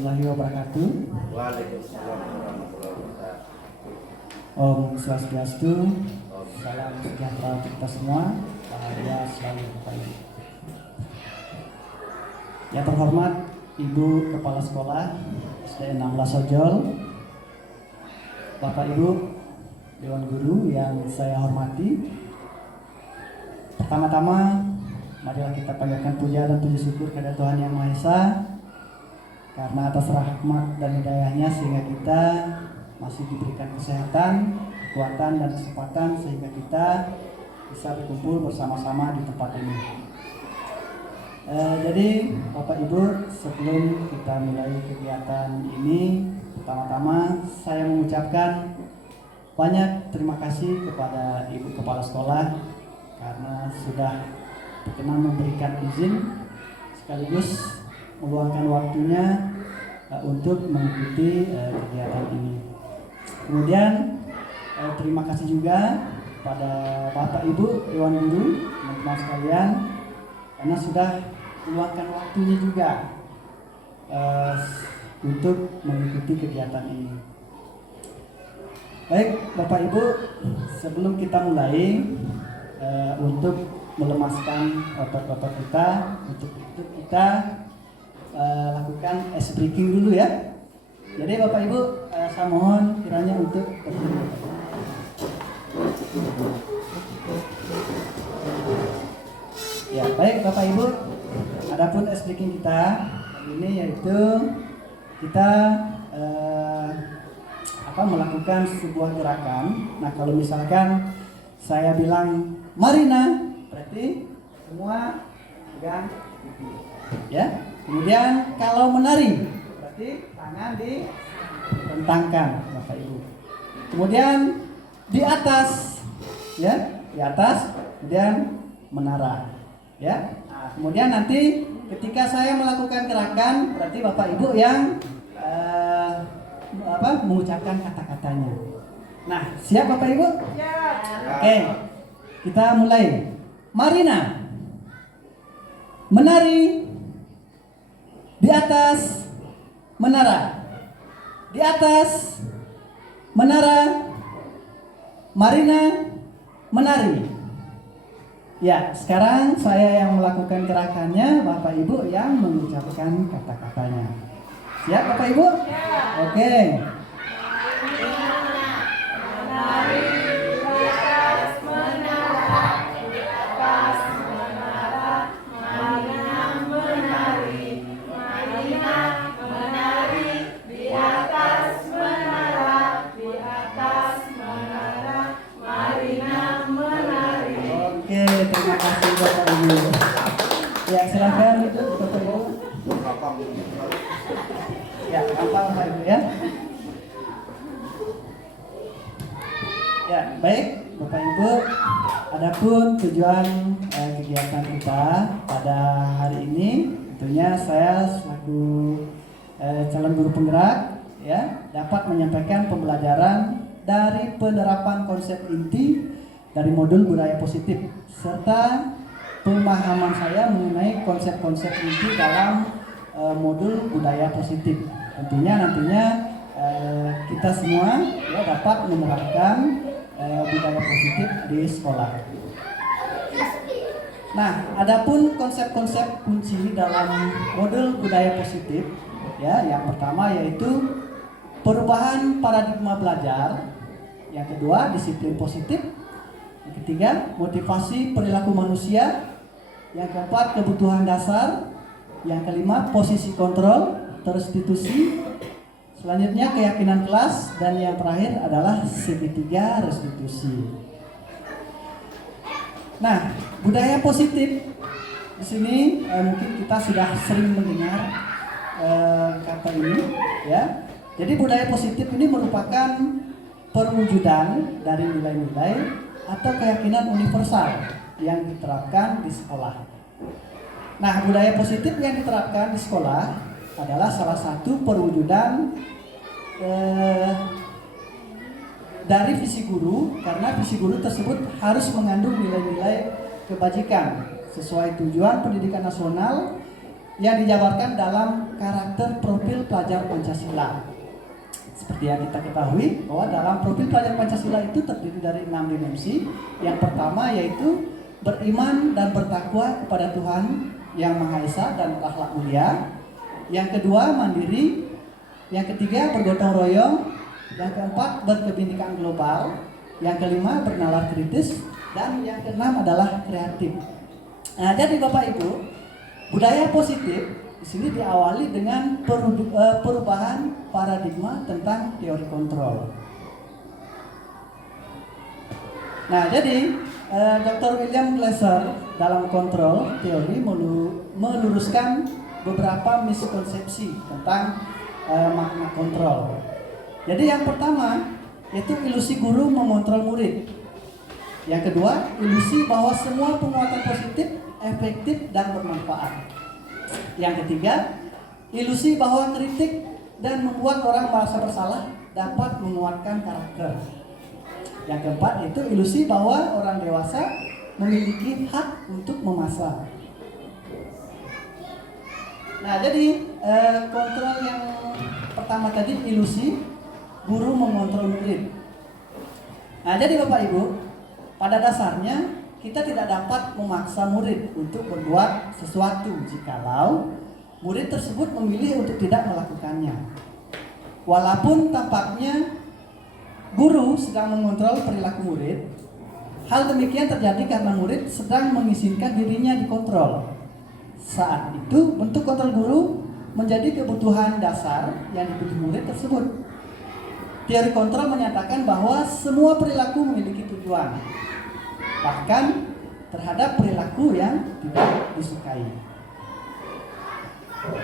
warahmatullahi wabarakatuh. Waalaikumsalam warahmatullahi wabarakatuh. Om Swastiastu. Salam sejahtera untuk kita semua. Bahagia selalu Bapak Ibu. Yang terhormat Ibu Kepala Sekolah SD 16 Sojol, Bapak Ibu Dewan Guru yang saya hormati. Pertama-tama, marilah kita panjatkan puja dan puji syukur kepada Tuhan Yang Maha Esa, karena atas rahmat dan hidayahnya sehingga kita masih diberikan kesehatan, kekuatan dan kesempatan sehingga kita bisa berkumpul bersama-sama di tempat ini. Jadi Bapak Ibu, sebelum kita mulai kegiatan ini, pertama-tama saya mengucapkan banyak terima kasih kepada Ibu Kepala Sekolah karena sudah berkenan memberikan izin sekaligus meluangkan waktunya untuk mengikuti kegiatan ini. Kemudian terima kasih juga pada Bapak Ibu Dewan Guru, teman-teman sekalian, karena sudah meluangkan waktunya juga untuk mengikuti kegiatan ini. Baik Bapak Ibu, sebelum kita mulai untuk melemaskan otot-otot kita, untuk itu kita lakukan ice breaking dulu ya. Jadi Bapak Ibu, saya mohon kiranya untuk ya, baik Bapak Ibu, adapun ice breaking kita ini yaitu kita melakukan sebuah gerakan. Nah, kalau misalkan saya bilang Marina, berarti semua pegang pipi, ya. Kemudian kalau menari, berarti tangan dibentangkan, Bapak Ibu. Kemudian di atas, ya, di atas, kemudian menara, ya. Nah, kemudian nanti ketika saya melakukan gerakan, berarti Bapak Ibu yang mengucapkan kata-katanya. Nah, siap Bapak Ibu? Siap. Oke, kita mulai. Marina, menari, di atas menara, di atas menara, Marina menari. Ya, sekarang saya yang melakukan gerakannya, Bapak Ibu yang mengucapkan kata-katanya. Siap Bapak Ibu? Siap. Oke. Menari di atas menara, di atas menara, Marina menari, Marina menari di atas menara, di atas menara, Marina menari. Oke, terima kasih Bapak Ibu. Ya, silakan itu Bapak Ibu. Ya, gampang Bapak Ibu ya. Ya, baik Bapak Ibu. Adapun tujuan kegiatan kita pada hari ini, tentunya saya selaku calon guru penggerak ya dapat menyampaikan pembelajaran dari penerapan konsep inti dari modul budaya positif serta pemahaman saya mengenai konsep-konsep inti dalam modul budaya positif. Tentunya nantinya kita semua ya dapat menerapkan budaya positif di sekolah. Nah, adapun konsep-konsep kunci dalam modul budaya positif ya, yang pertama yaitu perubahan paradigma belajar, yang kedua disiplin positif, yang ketiga motivasi perilaku manusia, yang keempat kebutuhan dasar, yang kelima posisi kontrol terrestitusi, selanjutnya keyakinan kelas, dan yang terakhir adalah segitiga restitusi. Nah, budaya positif di sini mungkin kita sudah sering mendengar kata ini, ya. Jadi budaya positif ini merupakan perwujudan dari nilai-nilai atau keyakinan universal yang diterapkan di sekolah. Nah, budaya positif yang diterapkan di sekolah adalah salah satu perwujudan dari visi guru, karena visi guru tersebut harus mengandung nilai-nilai kebajikan sesuai tujuan pendidikan nasional yang dijabarkan dalam karakter profil pelajar Pancasila. Seperti yang kita ketahui bahwa dalam profil pelajar Pancasila itu terdiri dari 6 dimensi. Yang pertama yaitu beriman dan bertakwa kepada Tuhan Yang Maha Esa dan berakhlak mulia. Yang kedua mandiri. Yang ketiga bergotong royong. Yang keempat berkebinekaan global. Yang kelima bernalar kritis. Dan yang keenam adalah kreatif. Nah, jadi Bapak Ibu, budaya positif di sini diawali dengan perubahan paradigma tentang teori kontrol. Nah, jadi Dr. William Glasser dalam kontrol teori meluruskan beberapa miskonsepsi tentang makna kontrol. Jadi yang pertama yaitu ilusi guru mengontrol murid. Yang kedua, ilusi bahwa semua penguatan positif efektif dan bermanfaat. Yang ketiga, ilusi bahwa kritik dan membuat orang merasa bersalah dapat menguatkan karakter. Yang keempat itu ilusi bahwa orang dewasa memiliki hak untuk memaksa. Nah, jadi kontrol yang pertama tadi ilusi guru mengontrol murid. Nah, jadi Bapak Ibu, pada dasarnya kita tidak dapat memaksa murid untuk berbuat sesuatu jikalau murid tersebut memilih untuk tidak melakukannya. Walaupun tampaknya guru sedang mengontrol perilaku murid, hal demikian terjadi karena murid sedang mengizinkan dirinya dikontrol. Saat itu bentuk kontrol guru menjadi kebutuhan dasar yang dibutuhkan murid tersebut. Teori kontrol menyatakan bahwa semua perilaku memiliki tujuan, bahkan terhadap perilaku yang tidak disukai.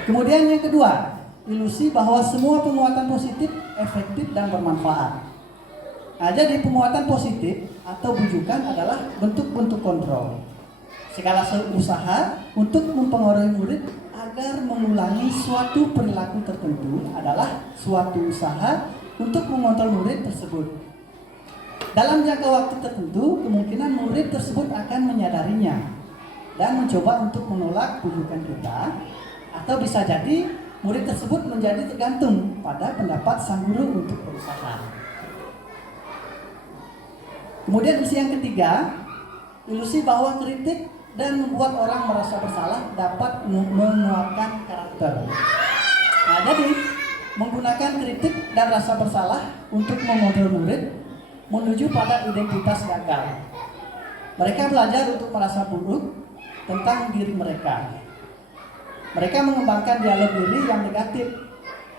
Kemudian yang kedua, ilusi bahwa semua penguatan positif efektif dan bermanfaat. Nah, jadi penguatan positif atau bujukan adalah bentuk-bentuk kontrol. Segala usaha untuk mempengaruhi murid agar mengulangi suatu perilaku tertentu adalah suatu usaha untuk mengontrol murid tersebut. Dalam jangka waktu tertentu, kemungkinan murid tersebut akan menyadarinya dan mencoba untuk menolak bujukan kita, atau bisa jadi murid tersebut menjadi tergantung pada pendapat sang guru untuk berusaha. Kemudian ilusi yang ketiga, ilusi bahwa kritik dan membuat orang merasa bersalah dapat menguatkan karakter. Nah, jadi menggunakan kritik dan rasa bersalah untuk mengontrol murid menuju pada identitas gagal. Mereka belajar untuk merasa buruk tentang diri mereka. Mereka mengembangkan dialog diri yang negatif.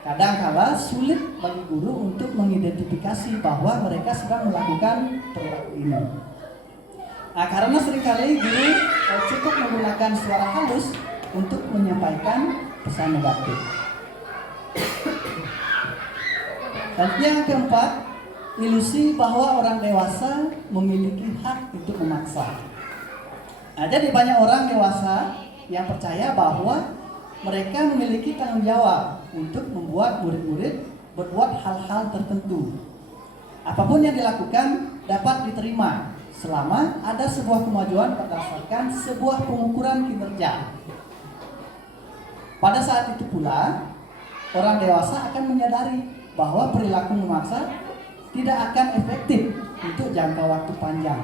Kadang-kala sulit bagi guru untuk mengidentifikasi bahwa mereka sedang melakukan perilaku ini. Nah, karena seringkali guru cukup menggunakan suara halus untuk menyampaikan pesan negatif. Dan yang keempat, ilusi bahwa orang dewasa memiliki hak untuk memaksa. Nah, jadi banyak orang dewasa yang percaya bahwa mereka memiliki tanggung jawab untuk membuat murid-murid berbuat hal-hal tertentu. Apapun yang dilakukan dapat diterima selama ada sebuah kemajuan berdasarkan sebuah pengukuran kinerja. Pada saat itu pula, orang dewasa akan menyadari bahwa perilaku memaksa tidak akan efektif untuk jangka waktu panjang,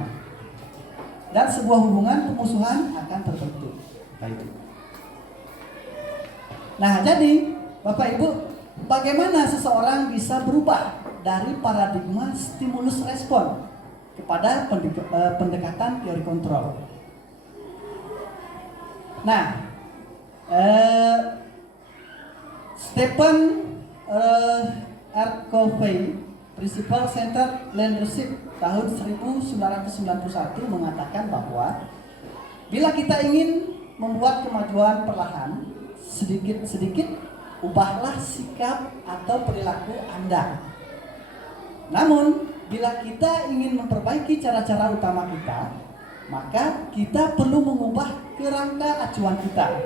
dan sebuah hubungan pemusuhan akan terbentuk. Nah, jadi Bapak Ibu, bagaimana seseorang bisa berubah dari paradigma stimulus respon kepada pendekatan teori kontrol? Nah, Stephen R. Covey, Principal Center Leadership tahun 1991 mengatakan bahwa bila kita ingin membuat kemajuan perlahan, sedikit-sedikit ubahlah sikap atau perilaku Anda. Namun, bila kita ingin memperbaiki cara-cara utama kita, maka kita perlu mengubah kerangka acuan kita.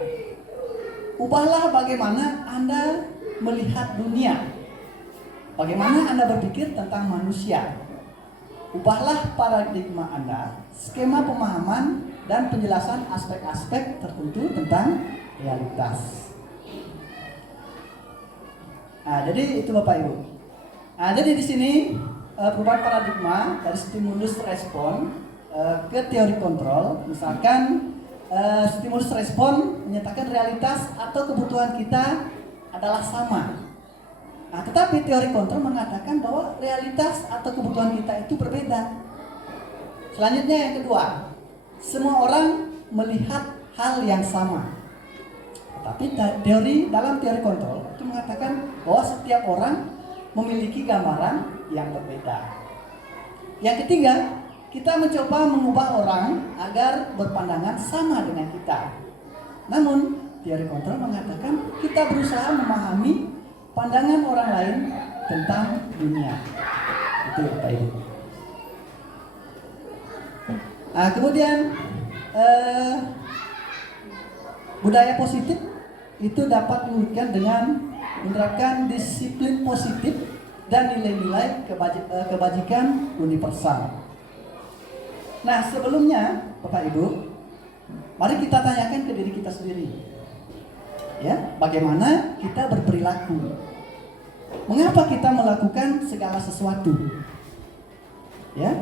Ubahlah bagaimana Anda melihat dunia, bagaimana Anda berpikir tentang manusia. Ubahlah paradigma Anda, skema pemahaman dan penjelasan aspek-aspek tertentu tentang realitas. Nah, jadi itu Bapak Ibu. Nah, jadi di sini perubahan paradigma dari stimulus respon ke teori kontrol. Misalkan stimulus respon menyatakan realitas atau kebutuhan kita adalah sama. Nah, tetapi teori kontrol mengatakan bahwa realitas atau kebutuhan kita itu berbeda. Selanjutnya yang kedua, semua orang melihat hal yang sama. Tetapi dalam teori kontrol itu mengatakan bahwa setiap orang memiliki gambaran yang berbeda. Yang ketiga, kita mencoba mengubah orang agar berpandangan sama dengan kita. Namun, teori kontrol mengatakan kita berusaha memahami pandangan orang lain tentang dunia. Itu Bapak Ibu. Nah, kemudian budaya positif itu dapat diwujudkan dengan menerapkan disiplin positif dan nilai-nilai kebajikan universal. Nah, sebelumnya Bapak Ibu, mari kita tanyakan ke diri kita sendiri. Ya, bagaimana kita berperilaku? Mengapa kita melakukan segala sesuatu? Ya.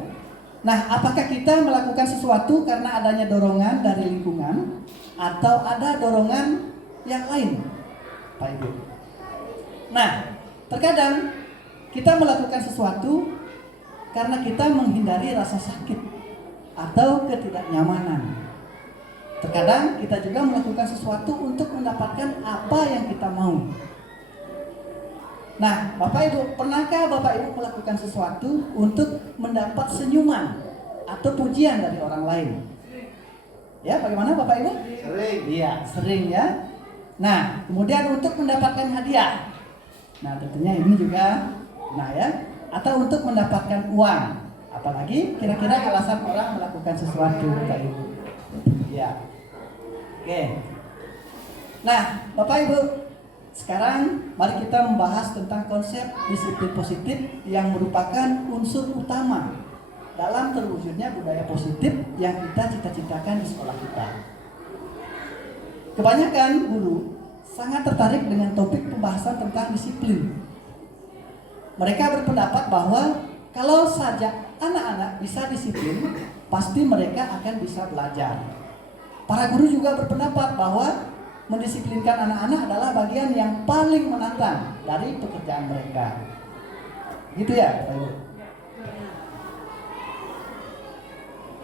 Nah, apakah kita melakukan sesuatu karena adanya dorongan dari lingkungan atau ada dorongan yang lain, Pak Ibu? Nah, terkadang kita melakukan sesuatu karena kita menghindari rasa sakit atau ketidaknyamanan. Terkadang kita juga melakukan sesuatu untuk mendapatkan apa yang kita mau. Nah, Bapak Ibu, pernahkah Bapak Ibu melakukan sesuatu untuk mendapat senyuman atau pujian dari orang lain? Ya, bagaimana Bapak Ibu? Sering. Iya, sering ya. Nah, kemudian untuk mendapatkan hadiah. Nah, tentunya ini juga, nah ya, atau untuk mendapatkan uang. Apalagi kira-kira alasan orang melakukan sesuatu, Bapak Ibu. Ya. Oke. Nah, Bapak Ibu, sekarang mari kita membahas tentang konsep disiplin positif yang merupakan unsur utama dalam terwujudnya budaya positif yang kita cita-citakan di sekolah kita. Kebanyakan guru sangat tertarik dengan topik pembahasan tentang disiplin. Mereka berpendapat bahwa kalau saja anak-anak bisa disiplin, pasti mereka akan bisa belajar. Para guru juga berpendapat bahwa mendisiplinkan anak-anak adalah bagian yang paling menantang dari pekerjaan mereka. Gitu ya, Pak Ibu?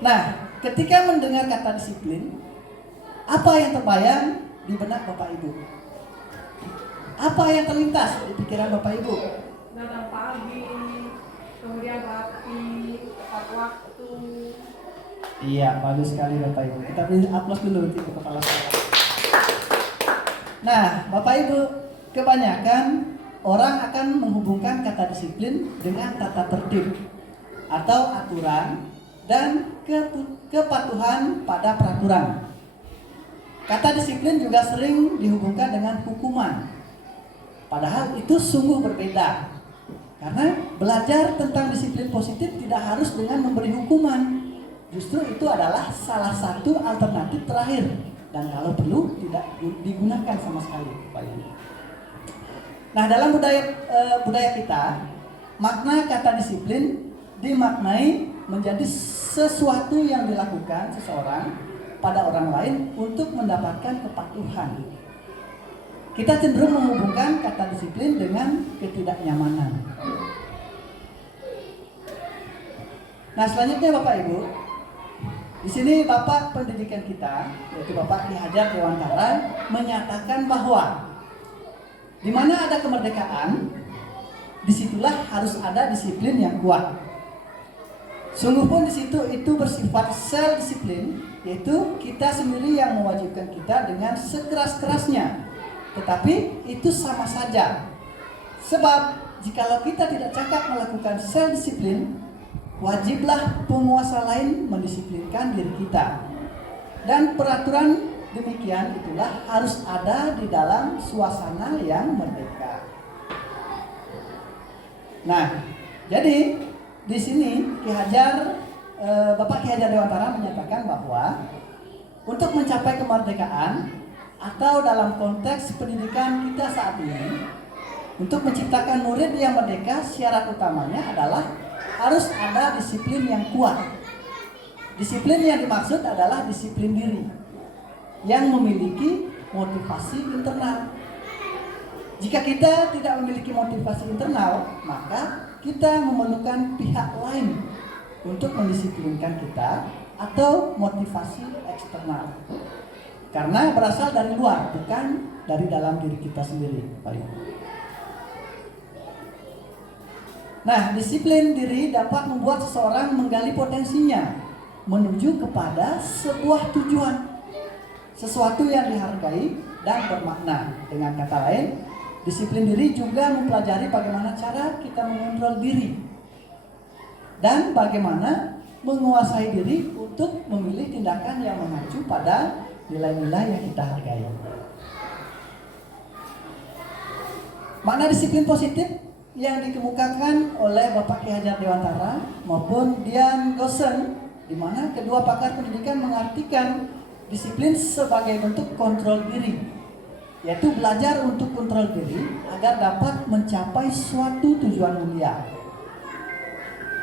Nah, ketika mendengar kata disiplin, apa yang terbayang di benak Bapak Ibu? Apa yang terlintas di pikiran Bapak Ibu? Datang pagi, kemudian rapi, tepat waktu. Iya, bagus sekali Bapak Ibu. Kita beri aplaus dulu untuk kepala sekolah. Nah, Bapak Ibu, kebanyakan orang akan menghubungkan kata disiplin dengan tata tertib atau aturan dan kepatuhan pada peraturan. Kata disiplin juga sering dihubungkan dengan hukuman. Padahal itu sungguh berbeda. Karena belajar tentang disiplin positif tidak harus dengan memberi hukuman. Justru itu adalah salah satu alternatif terakhir. Dan kalau perlu tidak digunakan sama sekali, Pak Ibu. Nah, dalam budaya kita, makna kata disiplin dimaknai menjadi sesuatu yang dilakukan seseorang pada orang lain untuk mendapatkan kepatuhan. Kita cenderung menghubungkan kata disiplin dengan ketidaknyamanan. Nah, selanjutnya Bapak Ibu, di sini Bapak pendidikan kita, yaitu Bapak Ki Hajar Dewantara, menyatakan bahwa di mana ada kemerdekaan, disitulah harus ada disiplin yang kuat. Sungguh pun di situ itu bersifat self disiplin, yaitu kita sendiri yang mewajibkan kita dengan sekeras-kerasnya. Tetapi itu sama saja. Sebab jikalau kita tidak cakap melakukan self disiplin, wajiblah penguasa lain mendisiplinkan diri kita. Dan peraturan demikian itulah harus ada di dalam suasana yang merdeka. Nah, jadi di sini Bapak Ki Hajar Dewantara menyatakan bahwa untuk mencapai kemerdekaan atau dalam konteks pendidikan kita saat ini, untuk menciptakan murid yang merdeka, syarat utamanya adalah harus ada disiplin yang kuat. Disiplin yang dimaksud adalah disiplin diri yang memiliki motivasi internal. Jika kita tidak memiliki motivasi internal, maka kita memerlukan pihak lain untuk mendisiplinkan kita atau motivasi eksternal. Karena berasal dari luar, bukan dari dalam diri kita sendiri, Pak Ibu. Nah, disiplin diri dapat membuat seseorang menggali potensinya menuju kepada sebuah tujuan, sesuatu yang dihargai dan bermakna. Dengan kata lain, disiplin diri juga mempelajari bagaimana cara kita mengontrol diri dan bagaimana menguasai diri untuk memilih tindakan yang mengacu pada nilai-nilai yang kita hargai. Makna disiplin positif yang dikemukakan oleh Bapak Ki Hajar Dewantara maupun Dian Gosen, di mana kedua pakar pendidikan mengartikan disiplin sebagai bentuk kontrol diri, yaitu belajar untuk kontrol diri agar dapat mencapai suatu tujuan mulia.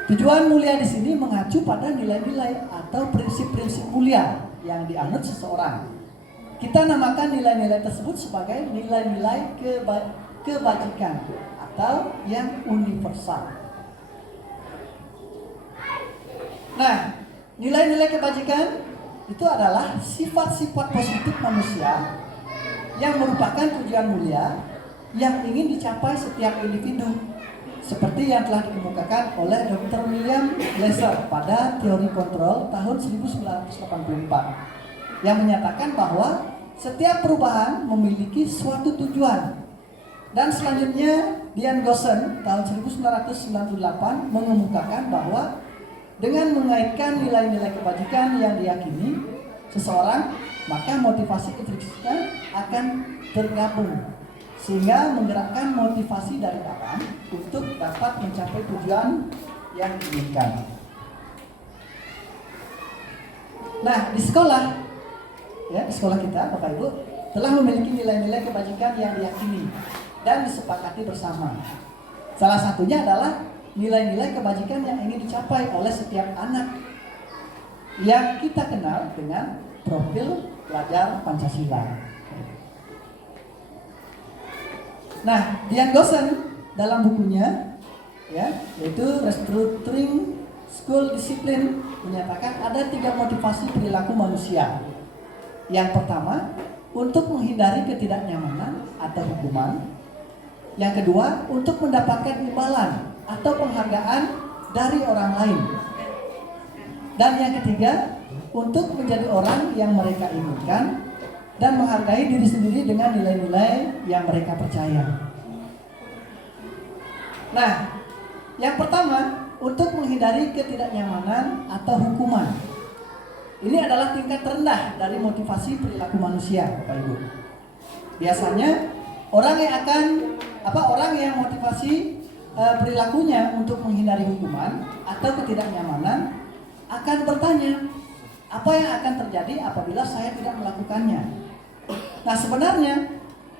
Tujuan mulia di sini mengacu pada nilai-nilai atau prinsip-prinsip mulia yang dianut seseorang. Kita namakan nilai-nilai tersebut sebagai nilai-nilai kebajikan atau yang universal. Nah, nilai-nilai kebajikan itu adalah sifat-sifat positif manusia yang merupakan tujuan mulia yang ingin dicapai setiap individu, seperti yang telah dikemukakan oleh Dr. William Glasser pada teori kontrol tahun 1984 yang menyatakan bahwa setiap perubahan memiliki suatu tujuan. Dan selanjutnya Dian Gosen tahun 1998 mengemukakan bahwa dengan mengaitkan nilai-nilai kebajikan yang diyakini seseorang, maka motivasi intrinsiknya akan tergabung sehingga menggerakkan motivasi dari dalam untuk dapat mencapai tujuan yang diinginkan. Nah, di sekolah kita, Bapak Ibu, telah memiliki nilai-nilai kebajikan yang diyakini dan disepakati bersama. Salah satunya adalah nilai-nilai kebajikan yang ingin dicapai oleh setiap anak yang kita kenal dengan profil pelajar Pancasila. Nah, Dian Gosen dalam bukunya yaitu Restructuring School Discipline menyatakan ada 3 motivasi perilaku manusia. Yang pertama, untuk menghindari ketidaknyamanan atau hukuman. Yang kedua, untuk mendapatkan imbalan atau penghargaan dari orang lain. Dan yang ketiga, untuk menjadi orang yang mereka inginkan dan menghargai diri sendiri dengan nilai-nilai yang mereka percaya. Nah, yang pertama, untuk menghindari ketidaknyamanan atau hukuman. Ini adalah tingkat terendah dari motivasi perilaku manusia, Bapak Ibu. Biasanya orang yang motivasi perilakunya untuk menghindari hukuman atau ketidaknyamanan akan bertanya, apa yang akan terjadi apabila saya tidak melakukannya? Nah, sebenarnya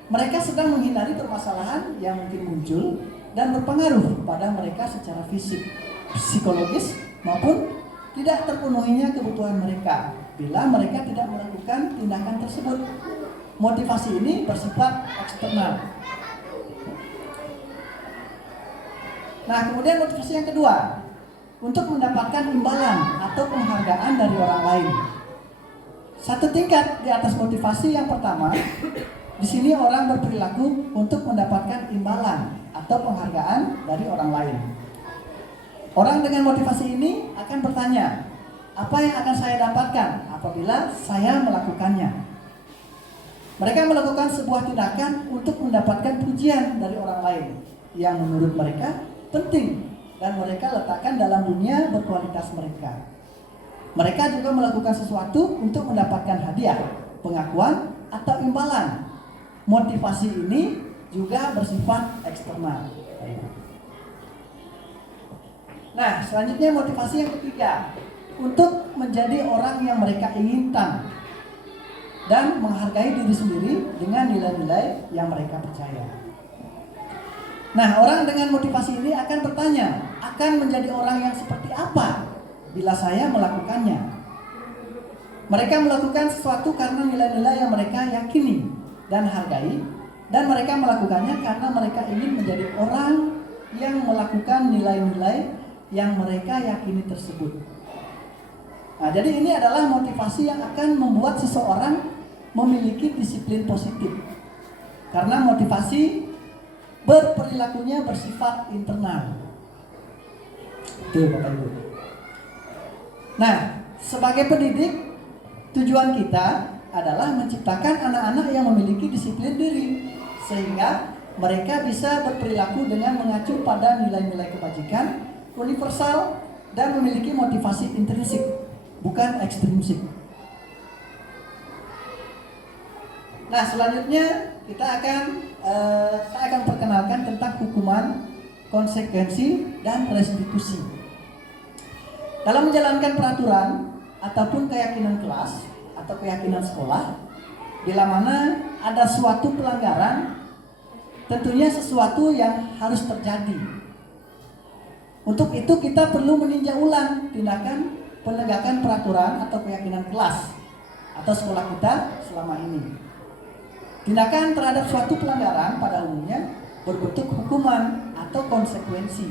mereka sedang menghindari permasalahan yang mungkin muncul dan berpengaruh pada mereka secara fisik, psikologis maupun tidak terpenuhinya kebutuhan mereka bila mereka tidak melakukan tindakan tersebut. Motivasi ini bersifat eksternal. Nah, kemudian motivasi yang kedua, untuk mendapatkan imbalan atau penghargaan dari orang lain. Satu tingkat di atas motivasi yang pertama, di sini orang berperilaku untuk mendapatkan imbalan atau penghargaan dari orang lain. Orang dengan motivasi ini akan bertanya, apa yang akan saya dapatkan apabila saya melakukannya? Mereka melakukan sebuah tindakan untuk mendapatkan pujian dari orang lain yang menurut mereka penting dan mereka letakkan dalam dunia berkualitas mereka. Mereka juga melakukan sesuatu untuk mendapatkan hadiah, pengakuan, atau imbalan. Motivasi ini juga bersifat eksternal. Nah, selanjutnya motivasi yang ketiga, untuk menjadi orang yang mereka inginkan. dan menghargai diri sendiri dengan nilai-nilai yang mereka percaya. Nah, orang dengan motivasi ini akan bertanya, akan menjadi orang yang seperti apa bila saya melakukannya? Mereka melakukan sesuatu karena nilai-nilai yang mereka yakini dan hargai, dan mereka melakukannya karena mereka ingin menjadi orang yang melakukan nilai-nilai yang mereka yakini tersebut. Nah, jadi ini adalah motivasi yang akan membuat seseorang memiliki disiplin positif. Karena motivasi berperilakunya bersifat internal. Itu Bapak Ibu. Nah, sebagai pendidik, tujuan kita adalah menciptakan anak-anak yang memiliki disiplin diri, sehingga mereka bisa berperilaku dengan mengacu pada nilai-nilai kebajikan universal dan memiliki motivasi intrinsik, bukan ekstrinsik. Nah, selanjutnya saya akan perkenalkan tentang hukuman, konsekuensi, dan restitusi. Dalam menjalankan peraturan ataupun keyakinan kelas atau keyakinan sekolah, bila mana ada suatu pelanggaran, tentunya sesuatu yang harus terjadi. Untuk itu kita perlu meninjau ulang tindakan penegakan peraturan atau keyakinan kelas atau sekolah kita selama ini. Tindakan terhadap suatu pelanggaran pada umumnya berbentuk hukuman atau konsekuensi.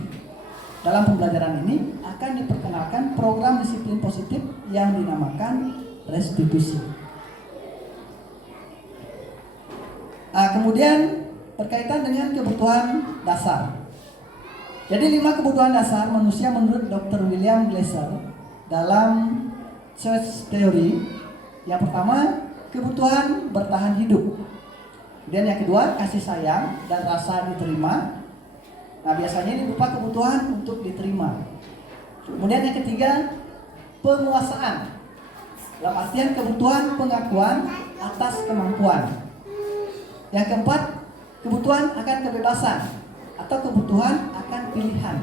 Dalam pembelajaran ini akan diperkenalkan program disiplin positif yang dinamakan restitusi. Kemudian berkaitan dengan kebutuhan dasar. Jadi 5 kebutuhan dasar manusia menurut Dr. William Glasser dalam Church Theory. Yang pertama, kebutuhan bertahan hidup. Dan yang kedua, kasih sayang dan rasa diterima. Nah, biasanya ini berupa kebutuhan untuk diterima. Kemudian yang ketiga, penguasaan. Dalam artian kebutuhan pengakuan atas kemampuan. Yang keempat, kebutuhan akan kebebasan atau kebutuhan akan pilihan.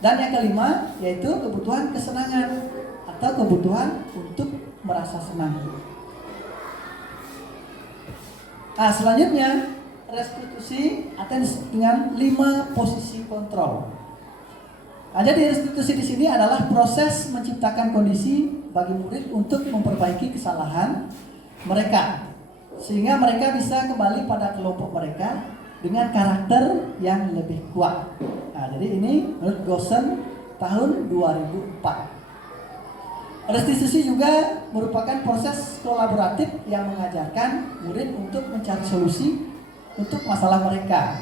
Dan yang kelima, yaitu kebutuhan kesenangan atau kebutuhan untuk merasa senang. Nah, selanjutnya restitusi atau disebut dengan 5 posisi kontrol. Nah, jadi restitusi di sini adalah proses menciptakan kondisi bagi murid untuk memperbaiki kesalahan mereka, sehingga mereka bisa kembali pada kelompok mereka dengan karakter yang lebih kuat. Nah, jadi ini menurut Gosen tahun 2004. Restitusi juga merupakan proses kolaboratif yang mengajarkan murid untuk mencari solusi untuk masalah mereka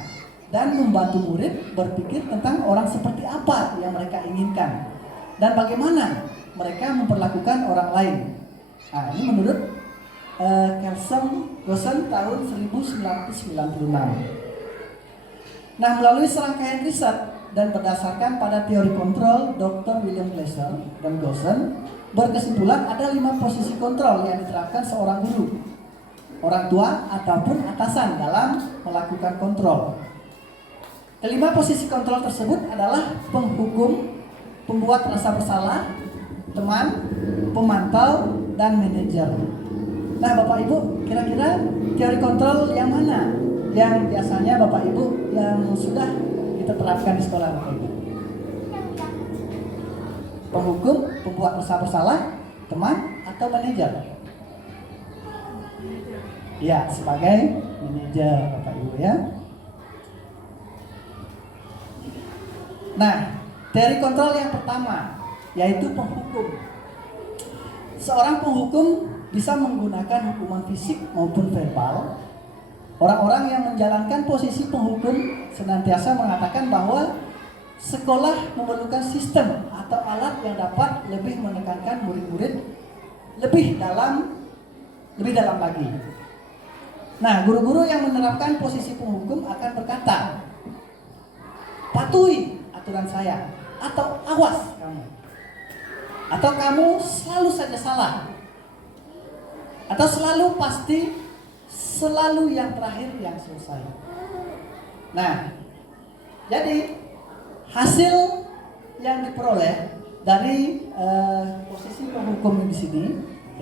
dan membantu murid berpikir tentang orang seperti apa yang mereka inginkan dan bagaimana mereka memperlakukan orang lain. Nah, ini menurut Gosen tahun 1996. Nah, melalui serangkaian riset dan berdasarkan pada teori kontrol Dr. William Glasser dan Gosen, berkesimpulan ada 5 posisi kontrol yang diterapkan seorang guru, orang tua ataupun atasan dalam melakukan kontrol. Kelima posisi kontrol tersebut adalah penghukum, pembuat rasa bersalah, teman, pemantau, dan manajer. Nah, Bapak Ibu, kira-kira teori kontrol yang mana yang biasanya Bapak Ibu yang sudah kita terapkan di sekolah Bapak Ibu? Penghukum, pembuat rasa bersalah, teman, atau manajer? Ya, sebagai manajer Bapak Ibu ya. Nah, teori kontrol yang pertama yaitu penghukum. Seorang penghukum bisa menggunakan hukuman fisik maupun verbal. Orang-orang yang menjalankan posisi penghukum senantiasa mengatakan bahwa sekolah memerlukan sistem atau alat yang dapat lebih menekankan murid-murid lebih dalam lagi. Nah, guru-guru yang menerapkan posisi penghukum akan berkata, patuhi aturan saya, atau awas kamu, atau kamu selalu saja salah, atau selalu pasti, selalu yang terakhir yang selesai. Nah, jadi hasil yang diperoleh dari posisi penghukum di sini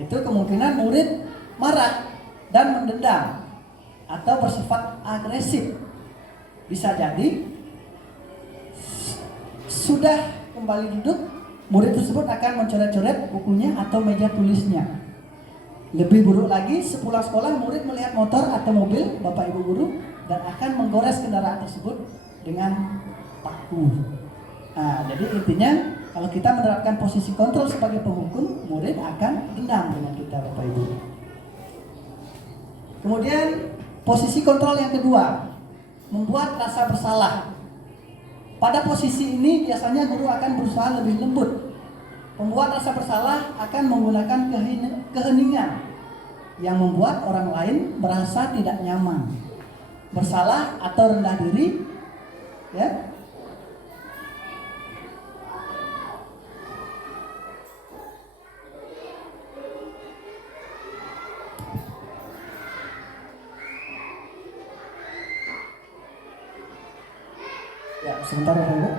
itu kemungkinan murid marah dan mendendam atau bersifat agresif. Bisa jadi sudah kembali duduk, murid tersebut akan mencoret-coret bukunya atau meja tulisnya. Lebih buruk lagi, sepulang sekolah murid melihat motor atau mobil bapak ibu guru dan akan menggores kendaraan tersebut dengan paku. Nah, jadi intinya kalau kita menerapkan posisi kontrol sebagai penghukum, murid akan dendam dengan kita bapak ibu. Kemudian posisi kontrol yang kedua, membuat rasa bersalah. Pada posisi ini biasanya guru akan berusaha lebih lembut. Pembuat rasa bersalah akan menggunakan keheningan yang membuat orang lain merasa tidak nyaman, bersalah atau rendah diri, ya. Ya, sebentar ya, Bu.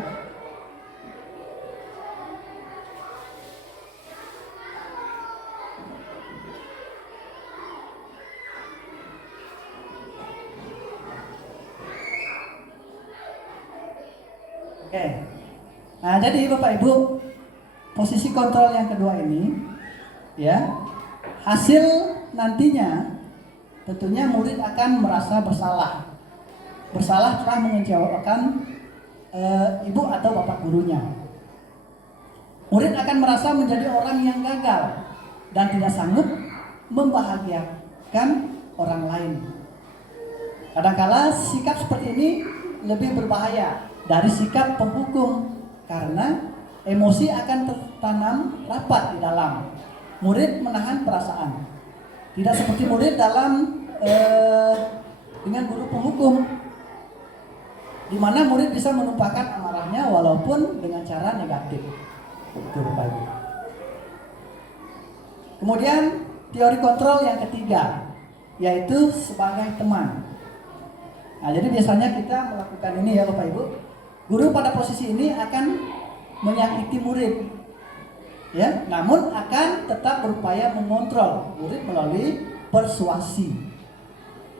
Oke. Nah, jadi Bapak Ibu, posisi kontrol yang kedua ini ya, hasil nantinya tentunya murid akan merasa bersalah. Bersalah telah mengecewakan ibu atau bapak gurunya. Murid akan merasa menjadi orang yang gagal dan tidak sanggup membahagiakan orang lain. Kadangkala sikap seperti ini lebih berbahaya dari sikap penghukum karena emosi akan tertanam rapat di dalam. Murid menahan perasaan. Tidak seperti murid dalam dengan guru penghukum, di mana murid bisa menumpahkan amarahnya walaupun dengan cara negatif. Itu Bapak Ibu. Kemudian teori kontrol yang ketiga, yaitu sebagai teman. Nah, jadi biasanya kita melakukan ini ya Bapak Ibu. Guru pada posisi ini akan menyakiti murid, ya, namun akan tetap berupaya mengontrol murid melalui persuasi.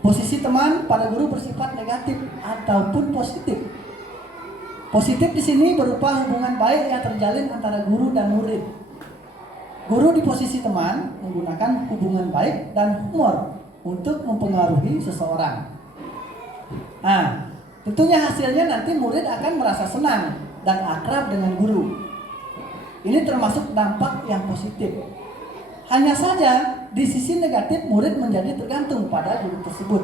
Posisi teman pada guru bersifat negatif ataupun positif. Positif di sini berupa hubungan baik yang terjalin antara guru dan murid. Guru di posisi teman menggunakan hubungan baik dan humor untuk mempengaruhi seseorang. Nah, tentunya hasilnya nanti murid akan merasa senang dan akrab dengan guru. Ini termasuk dampak yang positif. Hanya saja di sisi negatif murid menjadi tergantung pada guru tersebut.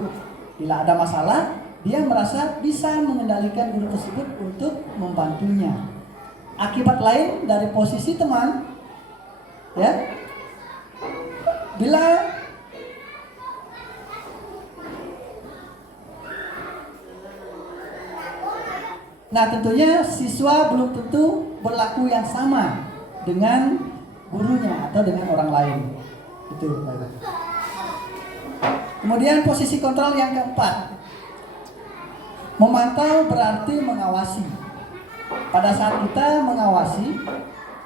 Bila ada masalah, dia merasa bisa mengendalikan guru tersebut untuk membantunya. Akibat lain dari posisi teman, ya, bila nah tentunya siswa belum tentu berlaku yang sama dengan gurunya atau dengan orang lain. Itu. Kemudian posisi kontrol yang keempat, memantau berarti mengawasi. Pada saat kita mengawasi,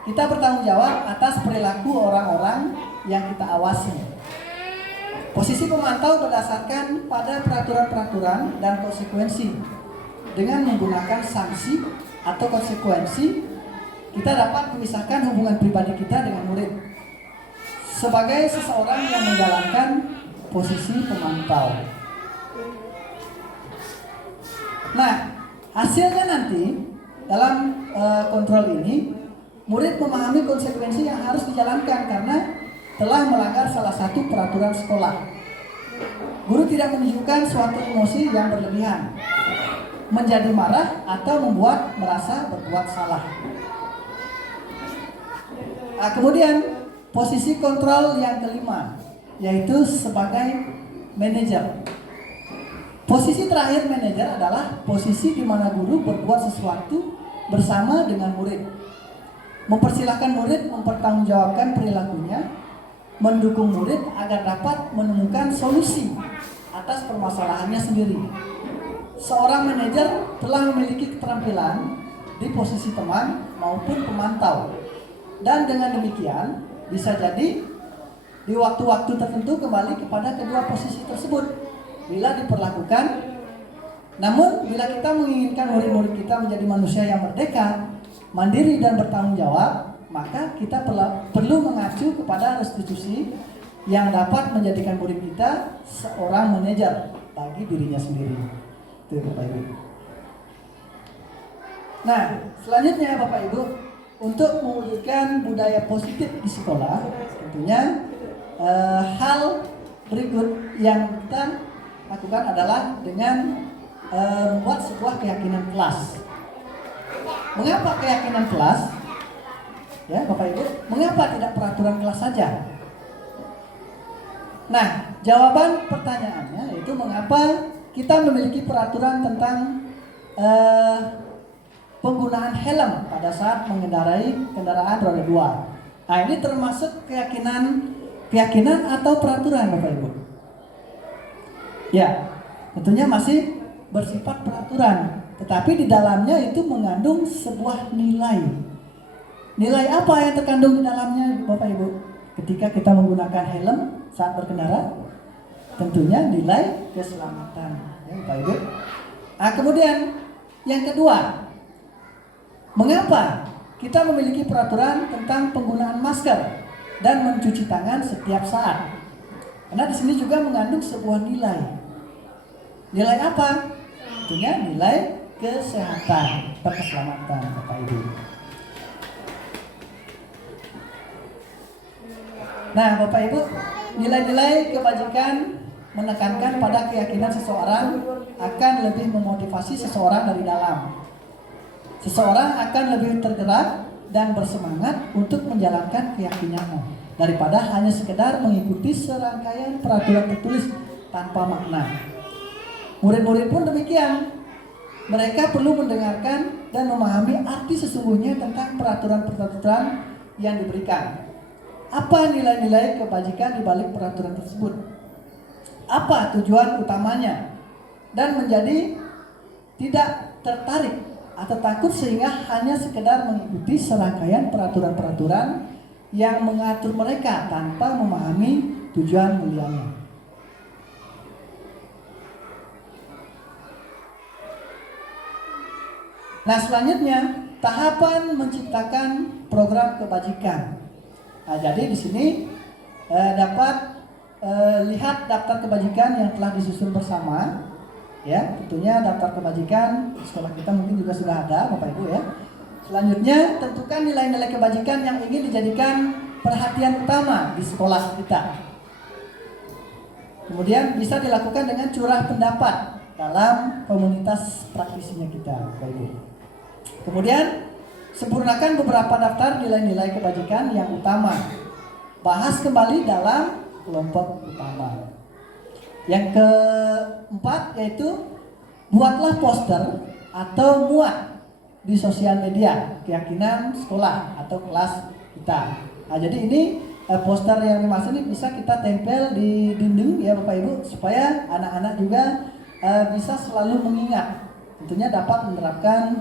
kita bertanggung jawab atas perilaku orang-orang yang kita awasi. Posisi pemantau berdasarkan pada peraturan-peraturan dan konsekuensi. Dengan menggunakan sanksi atau konsekuensi, kita dapat memisahkan hubungan pribadi kita dengan murid sebagai seseorang yang menjalankan posisi pemantau. Nah, hasilnya nanti dalam kontrol ini, murid memahami konsekuensi yang harus dijalankan karena telah melanggar salah satu peraturan sekolah. Guru tidak menunjukkan suatu emosi yang berlebihan, menjadi marah atau membuat merasa berbuat salah. Nah, kemudian posisi kontrol yang kelima, yaitu sebagai manajer. Posisi terakhir manajer adalah posisi di mana guru berbuat sesuatu bersama dengan murid, mempersilahkan murid mempertanggungjawabkan perilakunya, mendukung murid agar dapat menemukan solusi atas permasalahannya sendiri. Seorang manajer telah memiliki keterampilan di posisi teman maupun pemantau, dan dengan demikian bisa jadi di waktu-waktu tertentu kembali kepada kedua posisi tersebut bila diperlakukan. Namun bila kita menginginkan murid-murid kita menjadi manusia yang merdeka, mandiri dan bertanggung jawab, maka kita perlu mengacu kepada restitusi yang dapat menjadikan murid kita seorang manajer bagi dirinya sendiri. Itu Bapak Ibu. Nah, selanjutnya Bapak Ibu, untuk mewujudkan budaya positif di sekolah, tentunya hal berikut yang kita lakukan adalah dengan membuat sebuah keyakinan kelas. Mengapa keyakinan kelas? Ya, Bapak Ibu, mengapa tidak peraturan kelas saja? Nah, jawaban pertanyaannya yaitu mengapa kita memiliki peraturan tentang penggunaan helm pada saat mengendarai kendaraan roda 2. Nah, ini termasuk keyakinan atau peraturan, Bapak Ibu? Ya, tentunya masih bersifat peraturan, tetapi di dalamnya itu mengandung sebuah nilai. Nilai apa yang terkandung di dalamnya, Bapak Ibu? Ketika kita menggunakan helm saat berkendara, tentunya nilai keselamatan, ya Bapak Ibu. Nah, kemudian yang kedua, mengapa kita memiliki peraturan tentang penggunaan masker dan mencuci tangan setiap saat? Karena di sini juga mengandung sebuah nilai. Nilai apa? Tentunya nilai kesehatan atau keselamatan, Bapak Ibu. Nah, Bapak Ibu, nilai-nilai kebajikan menekankan pada keyakinan seseorang akan lebih memotivasi seseorang dari dalam. Seseorang akan lebih tergerak dan bersemangat untuk menjalankan keyakinannya daripada hanya sekedar mengikuti serangkaian peraturan tertulis tanpa makna. Murid-murid pun demikian. Mereka perlu mendengarkan dan memahami arti sesungguhnya tentang peraturan-peraturan yang diberikan. Apa nilai-nilai kebajikan di balik peraturan tersebut? Apa tujuan utamanya? Dan menjadi tidak tertarik atau takut sehingga hanya sekedar mengikuti serangkaian peraturan-peraturan yang mengatur mereka tanpa memahami tujuan mulianya. Nah, selanjutnya tahapan menciptakan program kebajikan. Nah, jadi di sini dapat lihat daftar kebajikan yang telah disusun bersama. Ya, tentunya daftar kebajikan sekolah kita mungkin juga sudah ada, Bapak Ibu ya. Selanjutnya, tentukan nilai-nilai kebajikan yang ingin dijadikan perhatian utama di sekolah kita. Kemudian bisa dilakukan dengan curah pendapat dalam komunitas praktisinya kita, Bapak Ibu. Kemudian, sempurnakan beberapa daftar nilai-nilai kebajikan yang utama. Bahas kembali dalam kelompok utama. Yang keempat yaitu buatlah poster atau muat di sosial media keyakinan sekolah atau kelas kita. Nah, jadi ini poster yang dimaksud ini bisa kita tempel di dinding ya Bapak Ibu, supaya anak-anak juga bisa selalu mengingat. Tentunya dapat menerapkan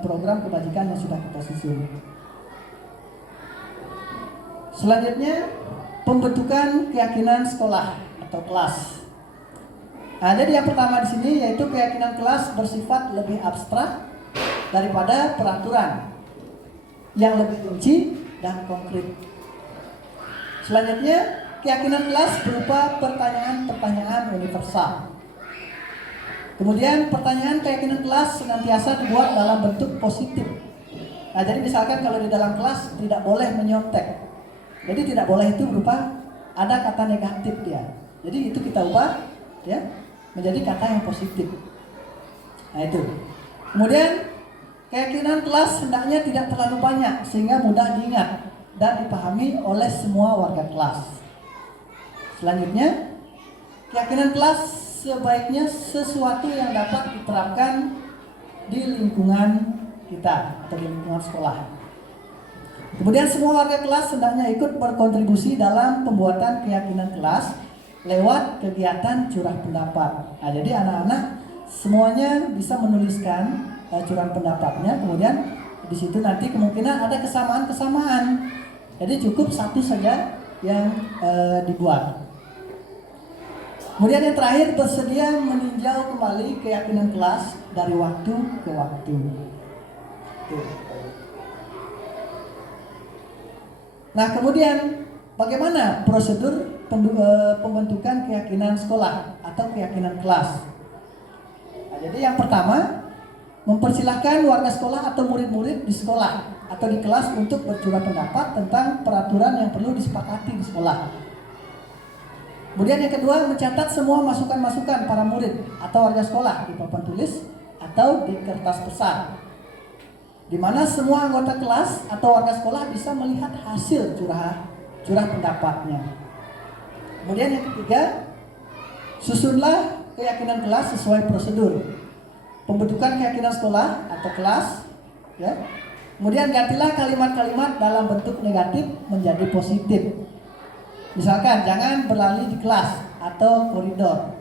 program kebajikan yang sudah kita susun. Selanjutnya, pembentukan keyakinan sekolah atau kelas. Nah, jadi yang pertama di sini yaitu keyakinan kelas bersifat lebih abstrak daripada peraturan yang lebih rinci dan konkret. Selanjutnya, keyakinan kelas berupa pertanyaan-pertanyaan universal. Kemudian pertanyaan keyakinan kelas senantiasa dibuat dalam bentuk positif. Nah, jadi misalkan kalau di dalam kelas tidak boleh menyontek. Jadi tidak boleh itu berupa ada kata negatif dia. Jadi itu kita ubah ya menjadi kata yang positif. Nah, itu. Kemudian keyakinan kelas hendaknya tidak terlalu banyak sehingga mudah diingat dan dipahami oleh semua warga kelas. Selanjutnya, keyakinan kelas sebaiknya sesuatu yang dapat diterapkan di lingkungan kita atau di lingkungan sekolah. Kemudian semua warga kelas hendaknya ikut berkontribusi dalam pembuatan keyakinan kelas lewat kegiatan curah pendapat. Nah, jadi anak-anak semuanya bisa menuliskan curahan pendapatnya, kemudian di situ nanti kemungkinan ada kesamaan-kesamaan. Jadi cukup satu saja yang dibuat. Kemudian yang terakhir, bersedia meninjau kembali keyakinan kelas dari waktu ke waktu. Nah, kemudian bagaimana prosedur pembentukan keyakinan sekolah atau keyakinan kelas? Nah, jadi yang pertama, mempersilahkan warga sekolah atau murid-murid di sekolah atau di kelas untuk bercurah pendapat tentang peraturan yang perlu disepakati di sekolah. Kemudian yang kedua, mencatat semua masukan-masukan para murid atau warga sekolah di papan tulis atau di kertas besar, di mana semua anggota kelas atau warga sekolah bisa melihat hasil curah pendapatnya. Kemudian yang ketiga, susunlah keyakinan kelas sesuai prosedur pembentukan keyakinan sekolah atau kelas, ya. Kemudian gantilah kalimat-kalimat dalam bentuk negatif menjadi positif. Misalkan, jangan berlari di kelas atau koridor.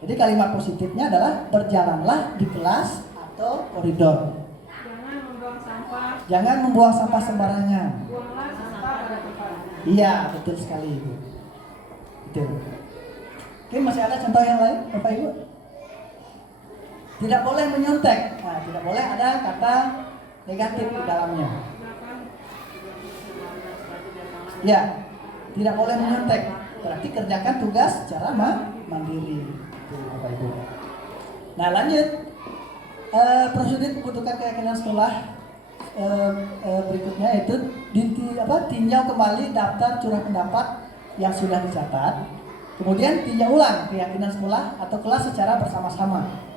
Jadi kalimat positifnya adalah berjalanlah di kelas atau koridor. Jangan membuang sampah. Jangan membuang sampah sembarangan. Buanglah sampah pada tempatnya. Iya, betul sekali Ibu. Itu. Oke, masih ada contoh yang lain, Bapak Ibu? Tidak boleh menyontek. Nah, tidak boleh ada kata negatif di dalamnya. Ya, tidak boleh menyontek. Berarti kerjakan tugas secara mandiri. Itu, Bapak Ibu. Nah, lanjut. Prosedur pembentukan keyakinan sekolah berikutnya yaitu tinjau kembali daftar curah pendapat yang sudah dicatat. Kemudian tinjau ulang keyakinan sekolah atau kelas secara bersama-sama.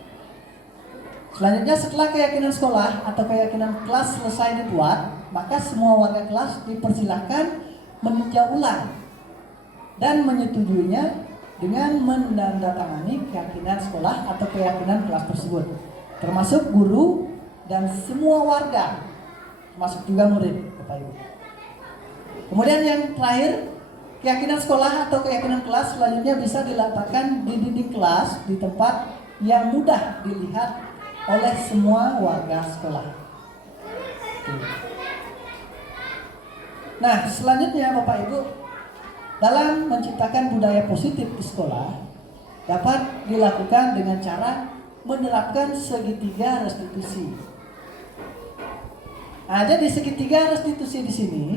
Selanjutnya, setelah keyakinan sekolah atau keyakinan kelas selesai dibuat, maka semua warga kelas dipersilahkan meninjau ulang dan menyetujuinya dengan menandatangani keyakinan sekolah atau keyakinan kelas tersebut, termasuk guru dan semua warga, termasuk juga murid, Bapak Ibu. Kemudian yang terakhir, keyakinan sekolah atau keyakinan kelas selanjutnya bisa diletakkan di dinding kelas di tempat yang mudah dilihat oleh semua warga sekolah. Nah, selanjutnya Bapak Ibu, dalam menciptakan budaya positif di sekolah dapat dilakukan dengan cara menerapkan segitiga restitusi. Nah, jadi segitiga restitusi di sini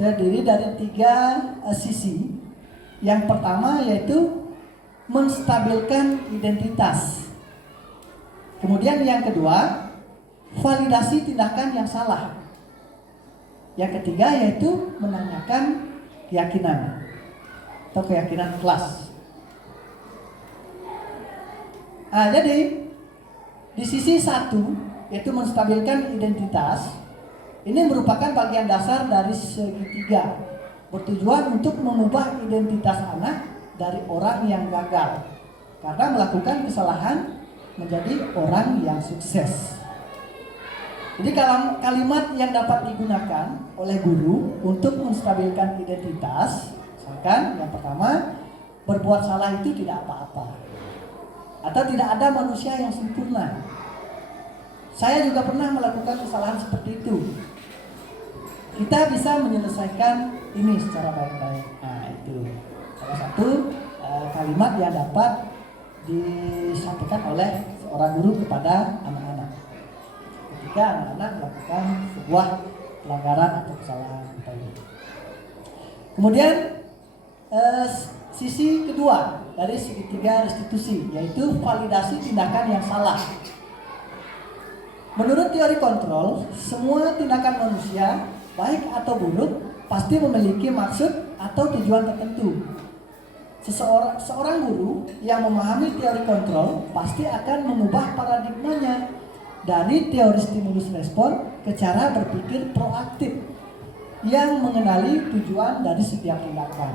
terdiri dari 3 sisi. Yang pertama yaitu menstabilkan identitas. Kemudian yang kedua, validasi tindakan yang salah. Yang ketiga yaitu menanyakan keyakinan atau keyakinan kelas. Nah, jadi di sisi satu yaitu menstabilkan identitas, ini merupakan bagian dasar dari segitiga, bertujuan untuk mengubah identitas anak dari orang yang gagal karena melakukan kesalahan menjadi orang yang sukses. Jadi kalimat yang dapat digunakan oleh guru untuk menstabilkan identitas, misalkan yang pertama, berbuat salah itu tidak apa-apa, atau tidak ada manusia yang sempurna. Saya juga pernah melakukan kesalahan seperti itu. Kita bisa menyelesaikan ini secara baik-baik. Nah, itu salah satu kalimat yang dapat disampaikan oleh seorang guru kepada anak-anak ketika anak-anak melakukan sebuah pelanggaran atau kesalahan. Kemudian sisi kedua dari segitiga restitusi yaitu validasi tindakan yang salah. Menurut teori kontrol, semua tindakan manusia baik atau buruk pasti memiliki maksud atau tujuan tertentu. Seorang guru yang memahami teori kontrol pasti akan mengubah paradigmanya dari teori stimulus respon ke cara berpikir proaktif yang mengenali tujuan dari setiap tindakan.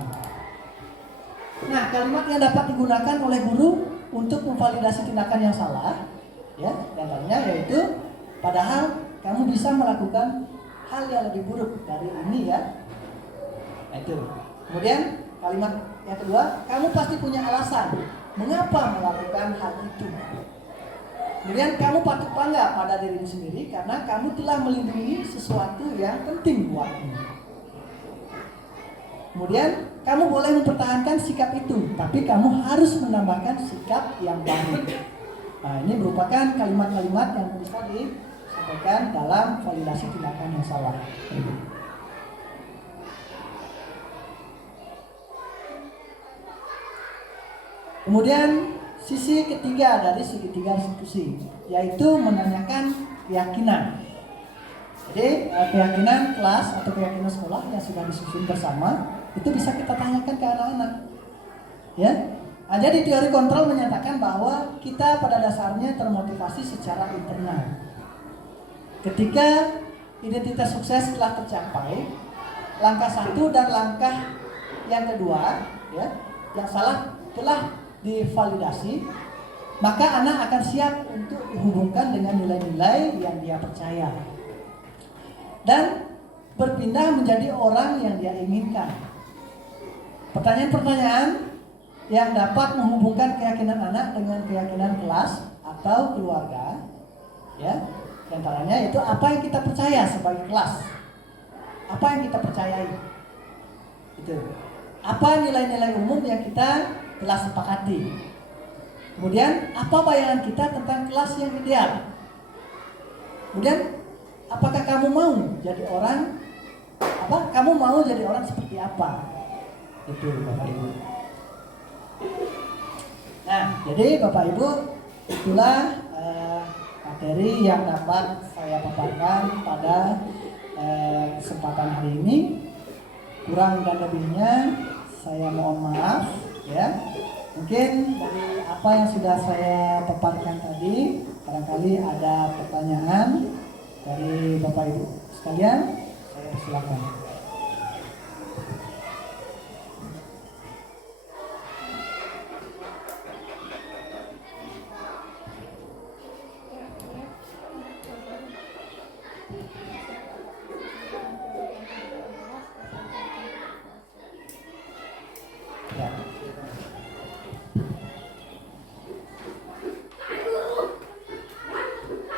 Nah, kalimat yang dapat digunakan oleh guru untuk memvalidasi tindakan yang salah, ya, contohnya yaitu, padahal kamu bisa melakukan hal yang lebih buruk dari ini, ya. Nah, itu. Kemudian kalimat yang kedua, kamu pasti punya alasan mengapa melakukan hal itu. Kemudian kamu patut bangga pada dirimu sendiri karena kamu telah melindungi sesuatu yang penting buatmu. Kemudian kamu boleh mempertahankan sikap itu, tapi kamu harus menambahkan sikap yang baru. Nah, ini merupakan kalimat-kalimat yang bisa disampaikan dalam validasi tindakan yang salah. Kemudian sisi ketiga dari segitiga restitusi, yaitu menanyakan keyakinan. Jadi keyakinan kelas atau keyakinan sekolah yang sudah disusun bersama itu bisa kita tanyakan ke anak-anak. Ya. Nah, jadi teori kontrol menyatakan bahwa kita pada dasarnya termotivasi secara internal. Ketika identitas sukses telah tercapai, langkah satu dan langkah yang kedua, ya, yang salah telah divalidasi, maka anak akan siap untuk dihubungkan dengan nilai-nilai yang dia percaya dan berpindah menjadi orang yang dia inginkan. Pertanyaan-pertanyaan yang dapat menghubungkan keyakinan anak dengan keyakinan kelas atau keluarga, ya, antaranya itu apa yang kita percaya sebagai kelas, apa yang kita percayai, itu, apa nilai-nilai umum yang kita telah sepakati, kemudian apa bayangan kita tentang kelas yang ideal, kemudian apakah kamu mau jadi orang, kamu mau jadi orang seperti apa. Itu Bapak Ibu. Nah, jadi Bapak Ibu, itulah materi yang dapat saya paparkan pada kesempatan hari ini. Kurang dan lebihnya saya mohon maaf, ya. Mungkin dari apa yang sudah saya paparkan tadi, barangkali ada pertanyaan dari Bapak Ibu sekalian, saya silakan.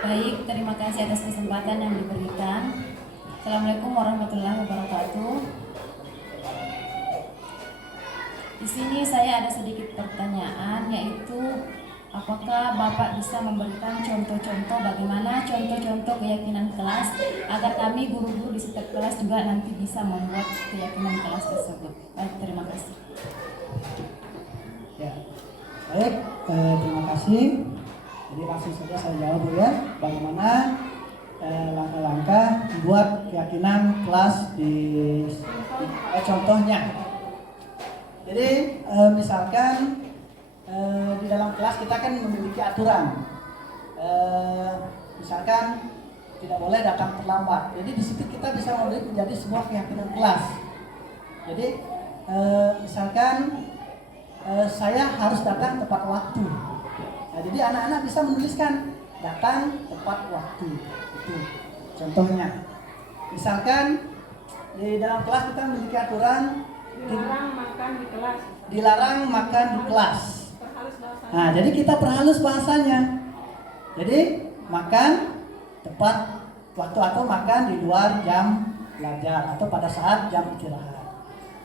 Baik, terima kasih atas kesempatan yang diberikan. Assalamualaikum warahmatullahi wabarakatuh. Di sini saya ada sedikit pertanyaan, yaitu apakah Bapak bisa memberikan contoh-contoh bagaimana contoh-contoh keyakinan kelas agar kami guru-guru di setiap kelas juga nanti bisa membuat keyakinan kelas tersebut. Baik, terima kasih. Ya, baik, terima kasih. Jadi langsung saja saya jawab ya, bagaimana langkah-langkah membuat keyakinan kelas di contohnya. Jadi misalkan di dalam kelas kita kan memiliki aturan, misalkan tidak boleh datang terlambat. Jadi di situ kita bisa menjadi sebuah keyakinan kelas. Jadi misalkan saya harus datang tepat waktu. Nah, jadi anak-anak bisa menuliskan datang tepat waktu. Itu contohnya. Misalkan di dalam kelas kita memiliki aturan dilarang makan di kelas. Dilarang makan di kelas. Perhalus bahasanya. Nah, jadi kita perhalus bahasanya. Jadi makan tepat waktu atau makan di luar jam belajar atau pada saat jam istirahat.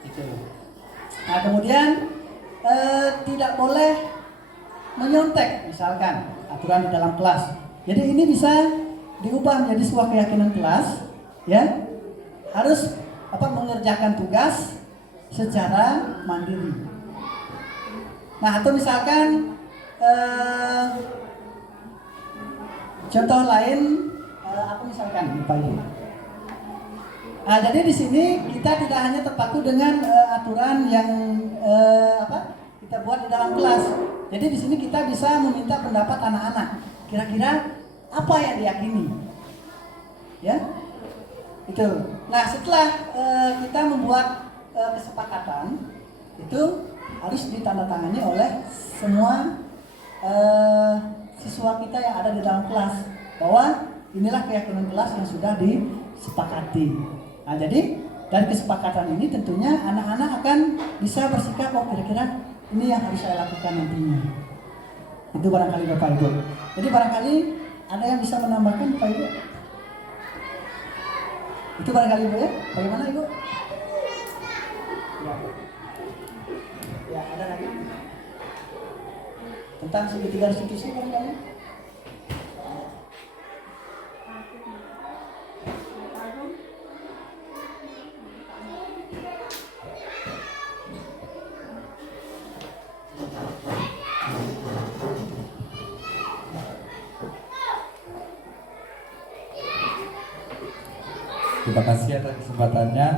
Itu. Nah, kemudian tidak boleh menyontek, misalkan aturan di dalam kelas. Jadi ini bisa diubah menjadi sebuah keyakinan kelas, ya. Harus mengerjakan tugas secara mandiri. Nah, atau misalkan contoh lain, misalkan Bapak Ibu. Nah, jadi di sini kita tidak hanya terpaku dengan aturan yang kita buat di dalam kelas. Jadi di sini kita bisa meminta pendapat anak-anak. Kira-kira apa yang diyakini? Ya, itu. Nah, setelah kita membuat kesepakatan, itu harus ditandatangani oleh semua siswa kita yang ada di dalam kelas bahwa inilah keyakinan kelas yang sudah disepakati. Nah, jadi dari kesepakatan ini tentunya anak-anak akan bisa bersikap, oh kira-kira ini yang harus saya lakukan nantinya. Itu barangkali Bapak Ibu. Jadi barangkali ada yang bisa menambahkan Bapak Ibu? Itu barangkali Ibu ya. Bagaimana Ibu? Ya. tentang segitiga restitusi barangkali? Terima kasih atas kesempatannya.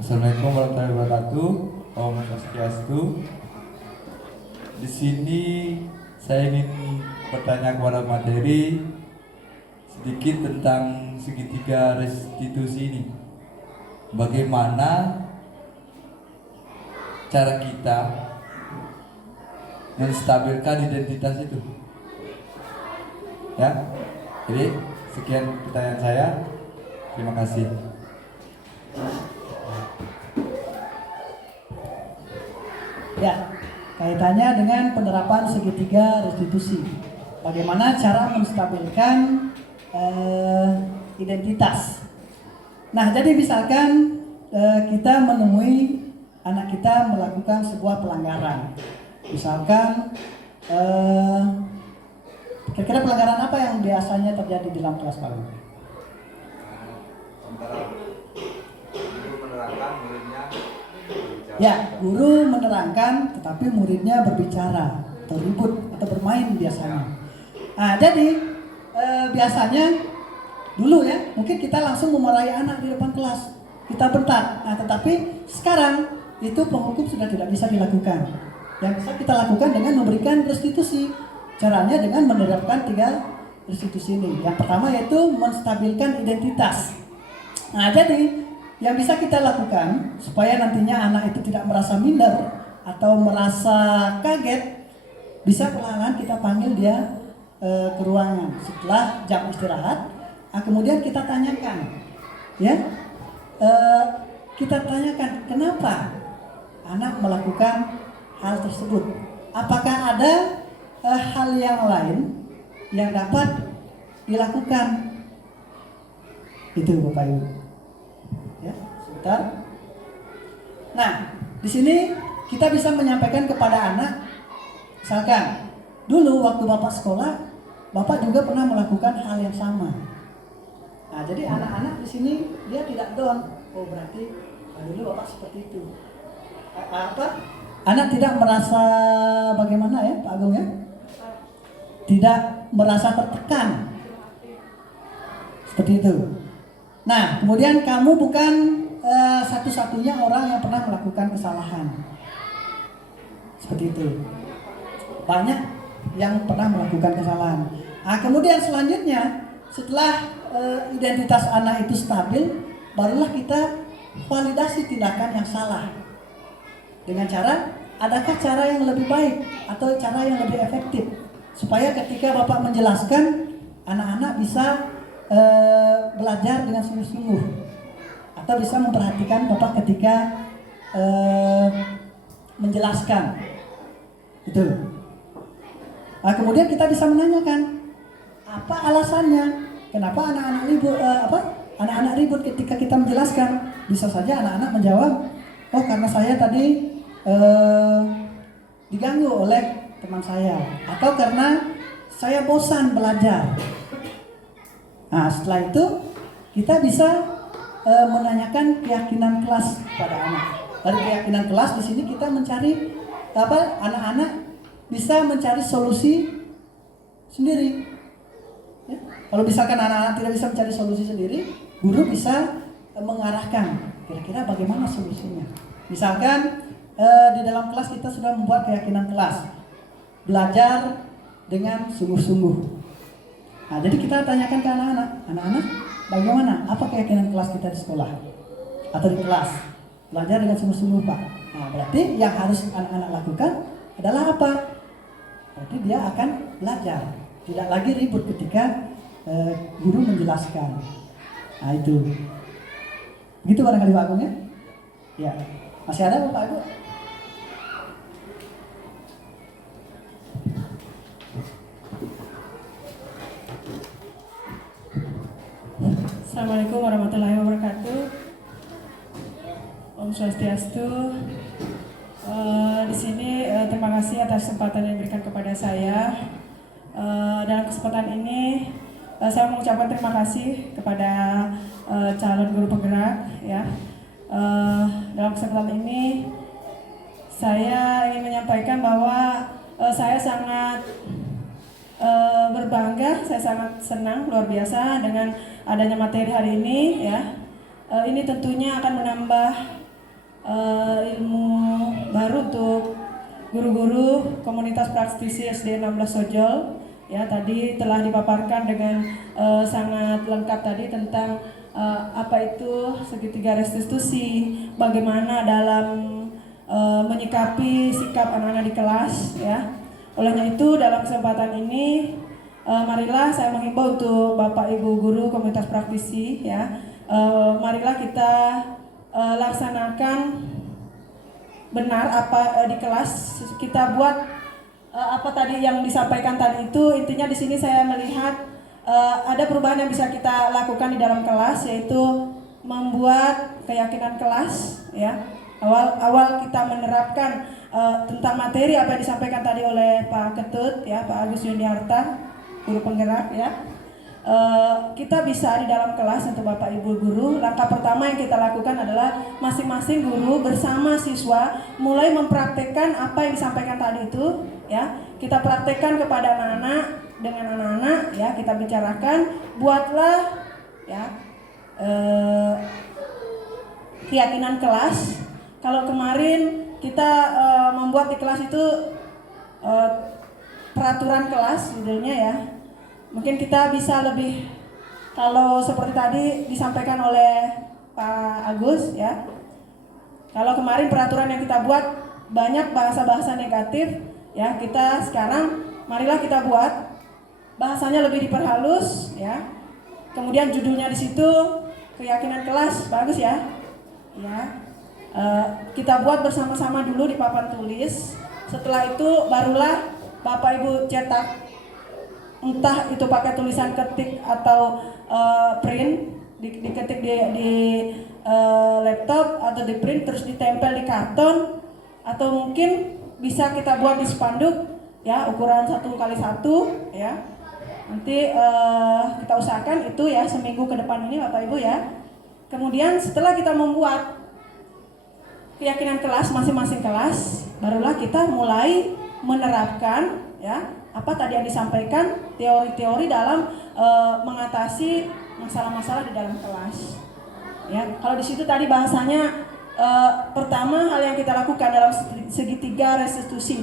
Assalamualaikum warahmatullahi wabarakatuh. Om Swastiastu. Di sini saya ingin bertanya kepada materi sedikit tentang segitiga restitusi ini. Bagaimana cara kita menstabilkan identitas itu? Ya, jadi sekian pertanyaan saya. Terima kasih. Ya, kaitannya dengan penerapan segitiga restitusi. Bagaimana cara menstabilkan identitas. Nah, jadi misalkan kita menemui anak kita melakukan sebuah pelanggaran. Misalkan kira-kira pelanggaran apa yang biasanya terjadi di dalam kelas Pak? Ya, guru menerangkan tetapi muridnya berbicara atau ribut atau bermain biasanya. Nah, jadi biasanya dulu ya, mungkin kita langsung memarahi anak di depan kelas, kita bentak. Nah, tetapi sekarang itu penghukum sudah tidak bisa dilakukan. Yang bisa kita lakukan dengan memberikan restitusi. Caranya dengan menerapkan 3 restitusi ini. Yang pertama yaitu menstabilkan identitas. Nah, jadi yang bisa kita lakukan supaya nantinya anak itu tidak merasa minder atau merasa kaget, bisa perlahan kita panggil dia ke ruangan setelah jam istirahat. Nah, kemudian kita tanyakan, ya, kita tanyakan kenapa anak melakukan hal tersebut. Apakah ada hal yang lain yang dapat dilakukan? Itu Bapak Ibu. Ya, sebentar. Nah, di sini kita bisa menyampaikan kepada anak, misalkan dulu waktu Bapak sekolah, Bapak juga pernah melakukan hal yang sama. Nah, jadi anak-anak di sini dia tidak down. Oh, berarti dulu Bapak seperti itu. Apa? Anak tidak merasa bagaimana ya, Pak Agung ya? Tidak merasa tertekan. Seperti itu. Nah, kemudian kamu bukan satu-satunya orang yang pernah melakukan kesalahan. Seperti itu. Banyak yang pernah melakukan kesalahan. Nah, kemudian selanjutnya setelah identitas anak itu stabil, barulah kita validasi tindakan yang salah. Dengan cara, adakah cara yang lebih baik atau cara yang lebih efektif supaya ketika Bapak menjelaskan, anak-anak bisa belajar dengan sungguh-sungguh atau bisa memperhatikan Bapak ketika menjelaskan. Itu. Nah, kemudian kita bisa menanyakan apa alasannya, kenapa anak-anak ribut, anak-anak ribut ketika kita menjelaskan. Bisa saja anak-anak menjawab, oh karena saya tadi diganggu oleh teman saya, atau karena saya bosan belajar. Nah, setelah itu kita bisa menanyakan keyakinan kelas pada anak. Dari keyakinan kelas di sini kita mencari anak-anak bisa mencari solusi sendiri. Ya. Kalau misalkan anak-anak tidak bisa mencari solusi sendiri, guru bisa mengarahkan kira-kira bagaimana solusinya. Misalkan di dalam kelas kita sudah membuat keyakinan kelas, belajar dengan sungguh-sungguh. Nah, jadi kita tanyakan ke anak-anak, bagaimana? Apa keyakinan kelas kita di sekolah atau di kelas? Belajar dengan sungguh-sungguh, Pak. Nah, berarti yang harus anak-anak lakukan adalah apa? Berarti dia akan belajar, tidak lagi ribut ketika guru menjelaskan. Nah, itu. Begitu barangkali Pak Agung ya? Ya. Masih ada Pak Agung? Assalamualaikum warahmatullahi wabarakatuh. Om Swastiastu. Di sini terima kasih atas kesempatan yang diberikan kepada saya. Dalam kesempatan ini saya mengucapkan terima kasih kepada calon guru penggerak ya. Dalam kesempatan ini saya ingin menyampaikan bahwa saya sangat berbangga, saya sangat senang luar biasa dengan adanya materi hari ini ya. Ini tentunya akan menambah ilmu baru untuk guru-guru komunitas praktisi SD 16 Sojol ya. Tadi telah dipaparkan dengan sangat lengkap tadi tentang apa itu segitiga restitusi, bagaimana dalam menyikapi sikap anak-anak di kelas ya. Olehnya itu dalam kesempatan ini marilah saya menghimbau untuk Bapak Ibu guru komunitas praktisi ya, marilah kita laksanakan benar apa di kelas, kita buat apa tadi yang disampaikan tadi itu. Intinya di sini saya melihat ada perubahan yang bisa kita lakukan di dalam kelas, yaitu membuat keyakinan kelas ya. Awal kita menerapkan tentang materi apa yang disampaikan tadi oleh Pak Ketut ya, Pak Agus Yuniarta, guru penggerak ya. Kita bisa di dalam kelas untuk Bapak Ibu guru, langkah pertama yang kita lakukan adalah masing-masing guru bersama siswa mulai mempraktekkan apa yang disampaikan tadi itu ya. Kita praktekkan kepada anak-anak, dengan anak-anak ya, kita bicarakan, buatlah ya keyakinan kelas. Kalau kemarin kita membuat di kelas itu peraturan kelas judulnya ya, mungkin kita bisa lebih, kalau seperti tadi disampaikan oleh Pak Agus ya. Kalau kemarin peraturan yang kita buat banyak bahasa-bahasa negatif ya, kita sekarang marilah kita buat bahasanya lebih diperhalus ya. Kemudian judulnya di situ keyakinan kelas, bagus ya. Ya. Kita buat bersama-sama dulu di papan tulis. Setelah itu barulah Bapak Ibu cetak, entah itu pakai tulisan ketik atau print, diketik di laptop atau di print terus ditempel di karton, atau mungkin bisa kita buat di spanduk ya, ukuran 1x1 ya. Nanti kita usahakan itu ya seminggu ke depan ini Bapak Ibu ya. Kemudian setelah kita membuat keyakinan kelas masing-masing kelas, barulah kita mulai menerapkan ya apa tadi yang disampaikan, teori-teori dalam mengatasi masalah-masalah di dalam kelas. Ya, kalau di situ tadi bahasanya pertama hal yang kita lakukan dalam segitiga restitusi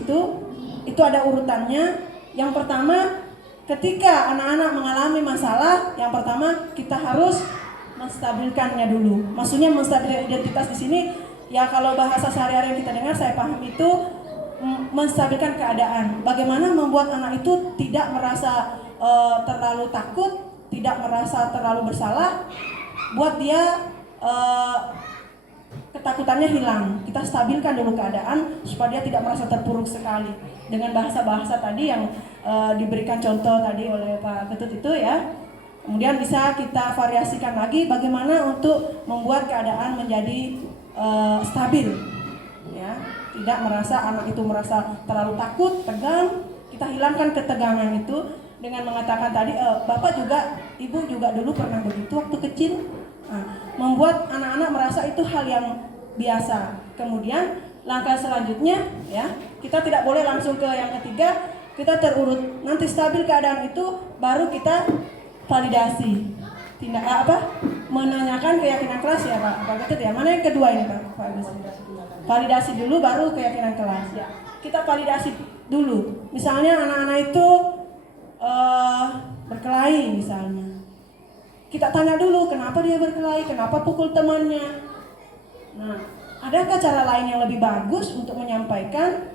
itu ada urutannya. Yang pertama, ketika anak-anak mengalami masalah, yang pertama kita harus menstabilkannya dulu. Maksudnya menstabilkan identitas di sini ya, kalau bahasa sehari-hari yang kita dengar, saya paham itu menstabilkan keadaan. Bagaimana membuat anak itu tidak merasa terlalu takut, tidak merasa terlalu bersalah, buat dia ketakutannya hilang. Kita stabilkan dulu keadaan supaya dia tidak merasa terpuruk sekali. Dengan bahasa-bahasa tadi yang diberikan contoh tadi oleh Pak Ketut itu ya. Kemudian bisa kita variasikan lagi bagaimana untuk membuat keadaan menjadi stabil ya. Tidak merasa anak itu merasa terlalu takut, tegang. Kita hilangkan ketegangan itu dengan mengatakan tadi, Bapak juga, Ibu juga dulu pernah begitu waktu kecil. Nah, membuat anak-anak merasa itu hal yang biasa. Kemudian langkah selanjutnya ya, kita tidak boleh langsung ke yang ketiga, kita terurut. Nanti stabil keadaan itu baru kita validasi. Menanyakan keyakinan kelas ya Pak Ketut ya. Mana yang kedua ini Pak Agus? Validasi dulu baru keyakinan kelas ya. Kita validasi dulu. Misalnya anak-anak itu berkelahi misalnya. Kita tanya dulu kenapa dia berkelahi, kenapa pukul temannya. Nah, adakah cara lain yang lebih bagus untuk menyampaikan?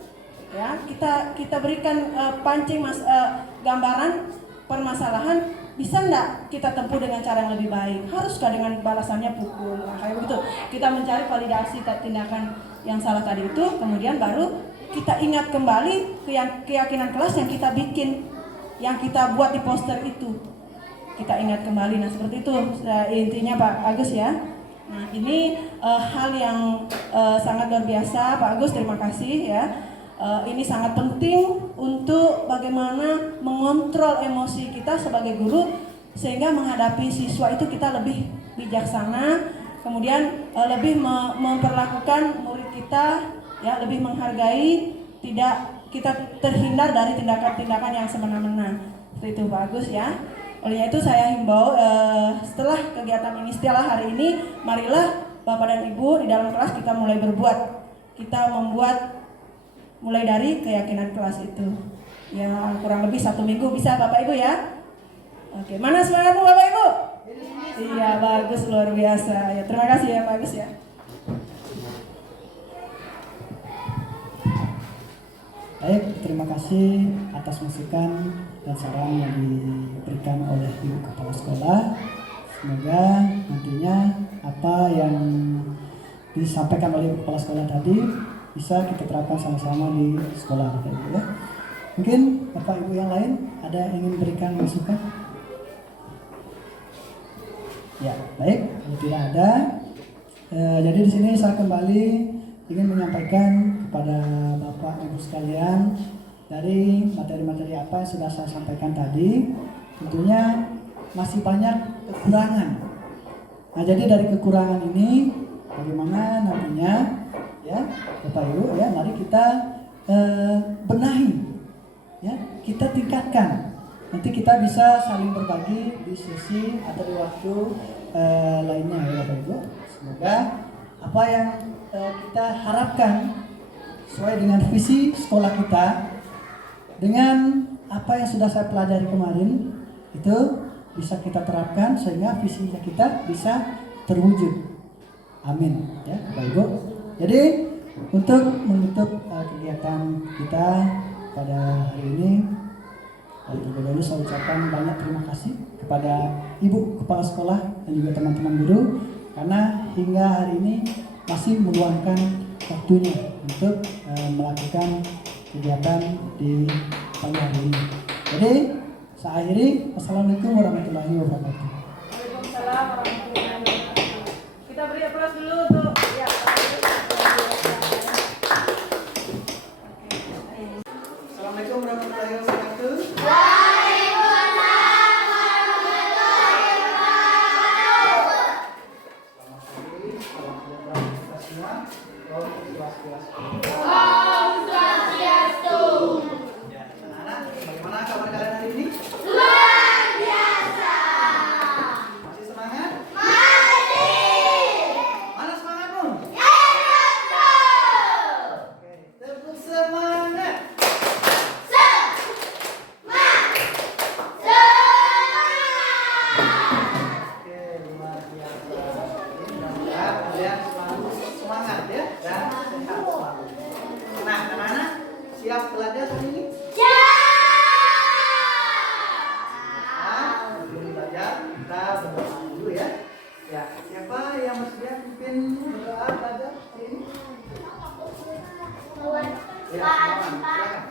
Ya, kita berikan pancing gambaran permasalahan. Bisa enggak kita tempuh dengan cara yang lebih baik? Haruskah dengan balasannya pukul? Nah, kayak begitu. Kita mencari validasi tindakan yang salah tadi itu, kemudian baru kita ingat kembali keyakinan kelas yang kita bikin, yang kita buat di poster itu. Kita ingat kembali. Nah, seperti itu intinya Pak Agus ya. Nah, ini hal yang sangat luar biasa Pak Agus, terima kasih ya. ini sangat penting untuk bagaimana mengontrol emosi kita sebagai guru sehingga menghadapi siswa itu kita lebih bijaksana, kemudian lebih memperlakukan murid kita ya lebih menghargai, tidak kita terhindar dari tindakan-tindakan yang semena-mena. Seperti itu Pak Agus ya. Oleh itu saya himbau setelah kegiatan ini, setelah hari ini, marilah Bapak dan Ibu di dalam kelas kita mulai berbuat. Kita membuat mulai dari keyakinan kelas itu. Ya kurang lebih 1 minggu bisa Bapak Ibu ya. Oke, mana semangatmu Bapak Ibu? Iya bagus, luar biasa. Ya terima kasih ya Pak Agus ya. Baik, terima kasih atas masukan dan saran yang diberikan oleh Ibu Kepala Sekolah. Semoga nantinya apa yang disampaikan oleh Ibu Kepala Sekolah tadi bisa kita terapkan sama-sama di sekolah Bapak Ibu ya. Mungkin Bapak Ibu yang lain ada yang ingin berikan masukan? Ya, baik. Kalau tidak ada, jadi di sini saya kembali ingin menyampaikan kepada Bapak Ibu sekalian dari materi-materi apa yang sudah saya sampaikan tadi, tentunya masih banyak kekurangan. Nah, jadi dari kekurangan ini bagaimana nantinya ya Bapak Ibu ya, mari kita benahi ya, kita tingkatkan. Nanti kita bisa saling berbagi di sesi atau di waktu lainnya ya Bapak Ibu. Semoga apa yang kita harapkan sesuai dengan visi sekolah kita, dengan apa yang sudah saya pelajari kemarin itu bisa kita terapkan sehingga visi kita bisa terwujud. Amin ya Bapak Ibu. Jadi untuk menutup kegiatan kita pada hari ini, terlebih dahulu saya ucapkan banyak terima kasih kepada Ibu Kepala Sekolah dan juga teman-teman guru karena hingga hari ini masih meluangkan waktunya untuk melakukan kegiatan di pagi hari ini. Jadi saya akhiri. Wassalamualaikum warahmatullahi wabarakatuh. Waalaikumsalam warahmatullahi wabarakatuh. Kita beri aplaus dulu untuk ya. Assalamualaikum warahmatullahi wabarakatuh. Bagaimana kabar kalian hari ini? Luar biasa. Masih semangat? Masih. Mana semangatmu? Oke, tepuk semangat. Oke, luar biasa. Mudah-mudahan kalian selalu semangat ya dan sehat selalu. Nah, anak-anak siap belajar hari ini? Kita berdoa dulu ya. Ya, siapa yang bersedia pimpin berdoa pada hari ini? Ya, silakan.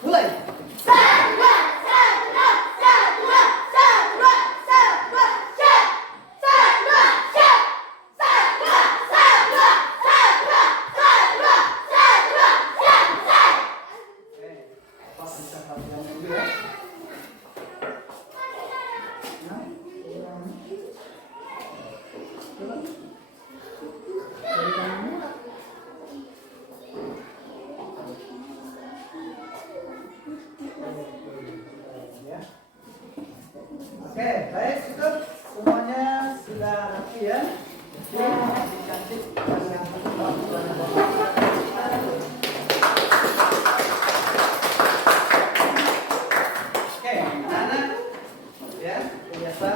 Mulai. Oke, anak-anak ya biasa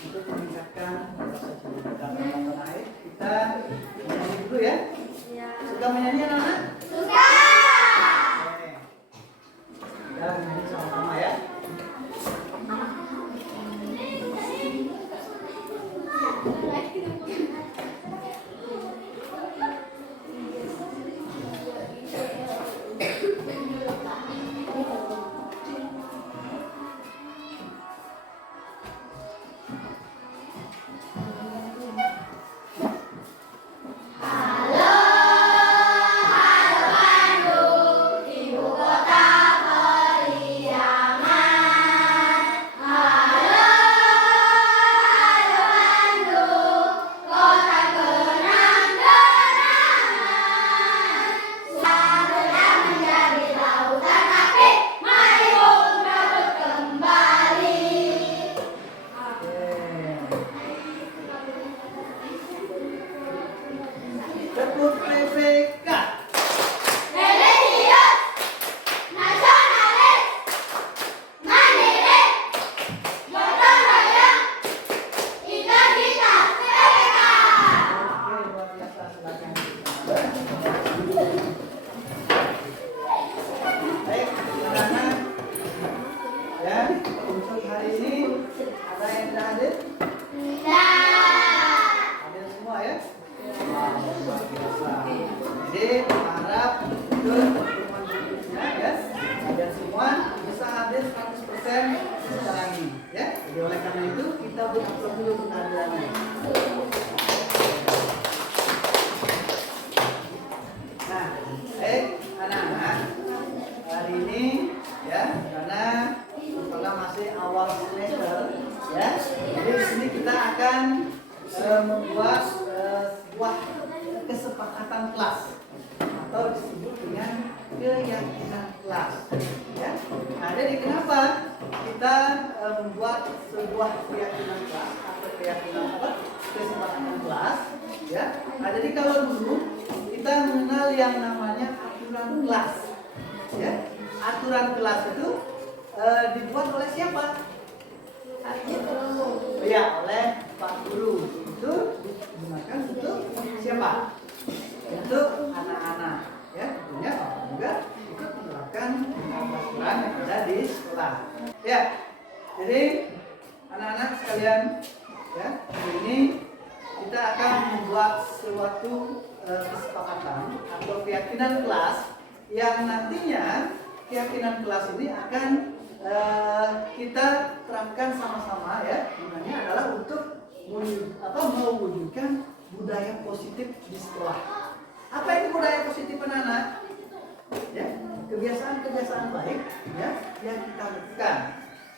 untuk meningkatkan rasa cinta dalam tanah air kita menyanyi dulu ya. Suka menyanyi anak-anak? Suka. Oke. Kita menyanyi sama-sama ya. Debut PPK. Oke, luar biasa, silakan. Baik, anak-anak. Ya, untuk hari ini ada yang tidak hadir? Hadir semua ya? Wah, luar biasa. Jadi harap itu pertemuan berikutnya ya, kalian semua bisa hadir 100% sekarang ini ya. Jadi oleh karena itu kita berupload dulu kehadirannya. Nah, baik anak-anak, hari ini ya karena sekolah masih awal semester ya, jadi di sini kita akan membuat sebuah kesepakatan kelas atau disebut dengan keyakinan kelas ya. Nah, jadi kenapa kita membuat sebuah keyakinan kelas atau keyakinan apa? Kesepakatan kelas ya. Nah, jadi kalau dulu kita mengenal yang namanya aturan kelas ya. Aturan kelas itu dibuat oleh siapa? Ya, oleh Pak Guru. Itu digunakan untuk siapa? Untuk anak-anak ya. Tentunya orang juga ikut menerapkan aturan yang ada di sekolah ya. Jadi anak-anak sekalian ya, hari ini kita akan membuat suatu kesepakatan atau keyakinan kelas yang nantinya keyakinan kelas ini akan kita terapkan sama-sama ya. Gunanya adalah untuk mewujudkan budaya positif di sekolah. Apa itu budaya positif anak-anak? Ya, kebiasaan-kebiasaan baik ya yang kita lakukan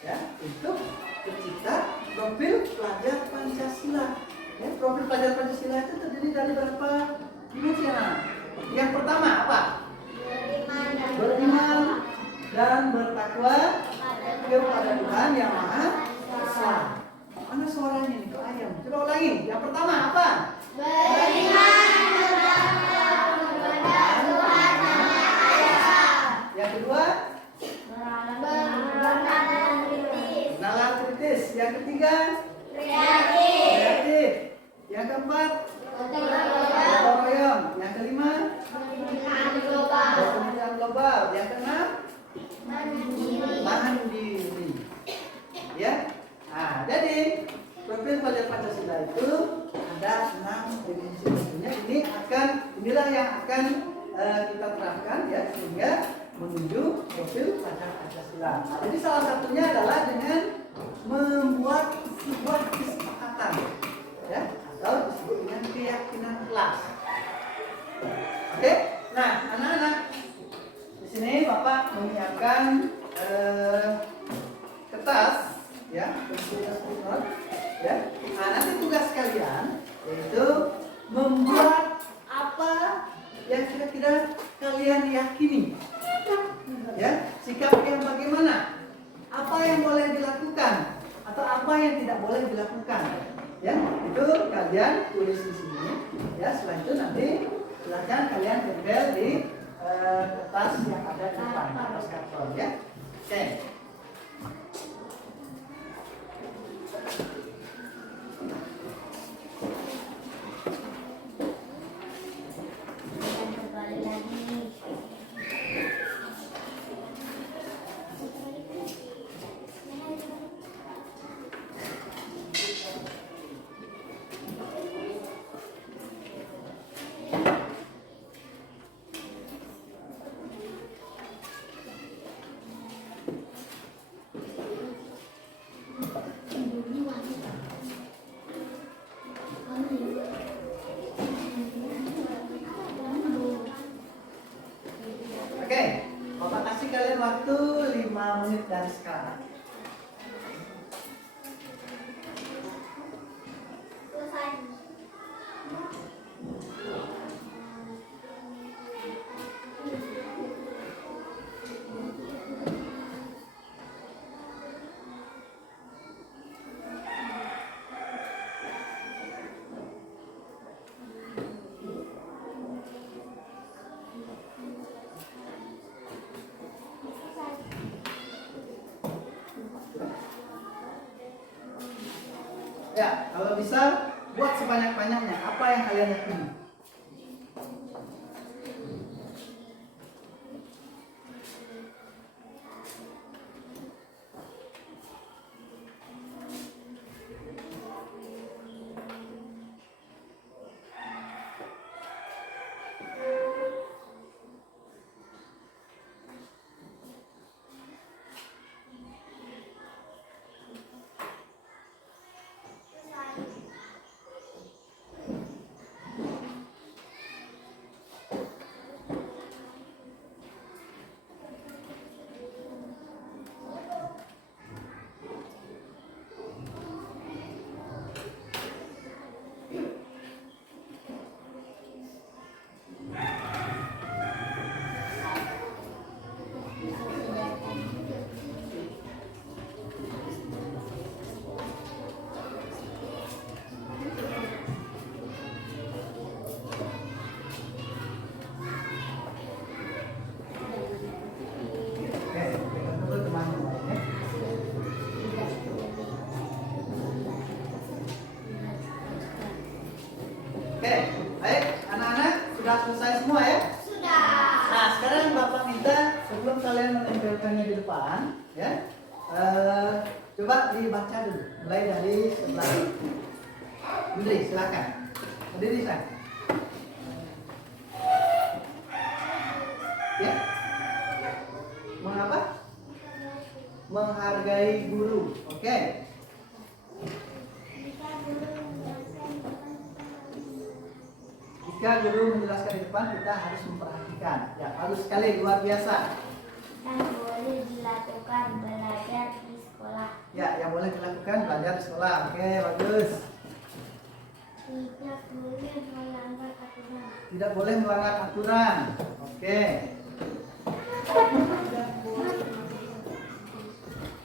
ya untuk tercipta profil pelajar Pancasila. Ya, profil pelajar Pancasila itu terdiri dari berapa dimensi anak? Yang pertama apa? Beriman dan bertakwa kepada Tuhan yang Maha Esa. Mana suaranya nih kok ayam? Coba ulangi. Yang pertama apa? Yang kedua? Nalar kritis. Yang ketiga? Kreatif. Yang keempat? Gotong royong. Yang kelima? Pemilihan global. Yang keenam? Mandiri. Ya. Nah, jadi profil pelajar Pancasila itu ada 6 dimensi. Tentunya inilah yang akan kita terapkan ya sehingga menuju profil pelajar Pancasila. Nah, jadi salah satunya adalah dengan membuat sebuah kesepakatan ya atau disebut dengan keyakinan kelas. Oke? Nah, anak-anak di sini Bapak menyiapkan kertas ya, note ya. Nah, nanti tugas kalian yaitu membuat apa yang kira-kira kalian yakini ya, sikap yang bagaimana, apa yang boleh dilakukan atau apa yang tidak boleh dilakukan ya, itu kalian kalian tulis di sini. Ya, setelah itu nanti silakan kalian tempel di kertas yang ada di depan, kertas karton ya. Oke. Oke, Bapak kasih kalian waktu 5 menit dari sekarang. Ya, kalau bisa buat sebanyak-banyaknya. Apa yang kalian yakini? Oke, baik anak-anak sudah selesai semua ya? Sudah. Nah sekarang Bapak minta sebelum kalian menempelkannya di depan, ya, coba dibaca dulu, mulai dari sebelah. Beli, silakan. Berdiri saya. Ya. Mengapa? Menghargai guru. Oke. Jika guru menjelaskan di depan, kita harus memperhatikan. Ya, bagus sekali, luar biasa. Yang boleh dilakukan belajar di sekolah. Ya, yang boleh dilakukan belajar di sekolah. Oke, bagus. Tidak boleh melanggar aturan. Tidak boleh melanggar aturan. Oke.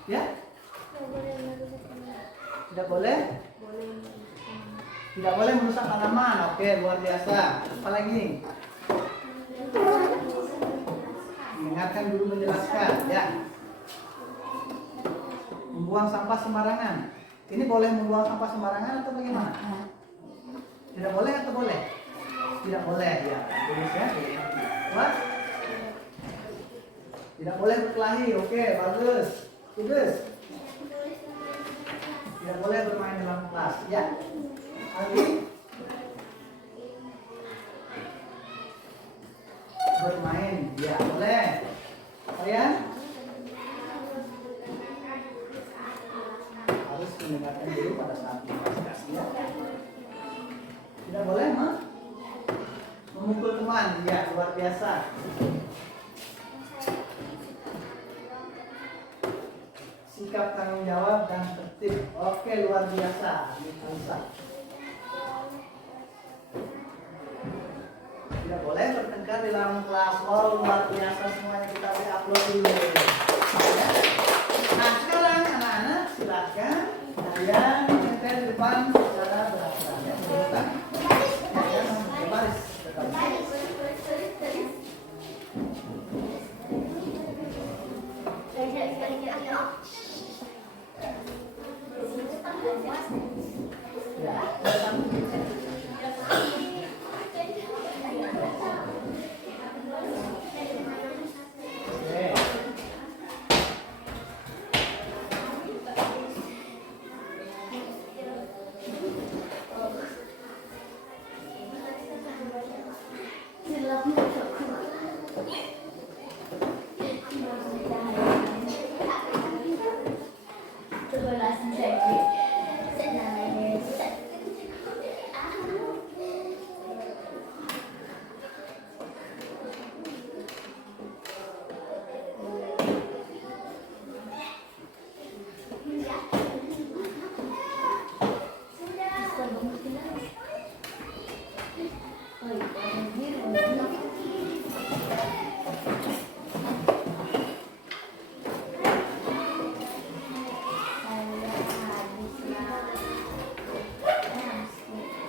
Ya, Tidak boleh merusak tanaman. tidak boleh. Boleh merusak. Tidak boleh merusak tanaman. Oke, luar biasa. Apalagi? Mendengarkan guru menjelaskan. Ya. Membuang sampah sembarangan. Ini boleh membuang sampah sembarangan atau bagaimana? Tidak boleh atau boleh? Tidak boleh. Ya, tulis ya. What? Tidak boleh berkelahi. Oke, bagus. Tulis. Tidak boleh bermain dalam kelas. Ya. Lagi. Bermain. Ya, boleh. Kalian harus mendengarkan dulu pada saat dikasih ya. Tidak boleh memukul teman. Ya, luar biasa. Sikap tanggung jawab dan tertib. Oke, luar biasa. Bisa. Tidak boleh bertengkar di dalam kelas. Oh, luar biasa semuanya, kita beri upload dulu. Ya. Nah, sekarang anak-anak silakan kalian menempel di depan secara berhati-hati.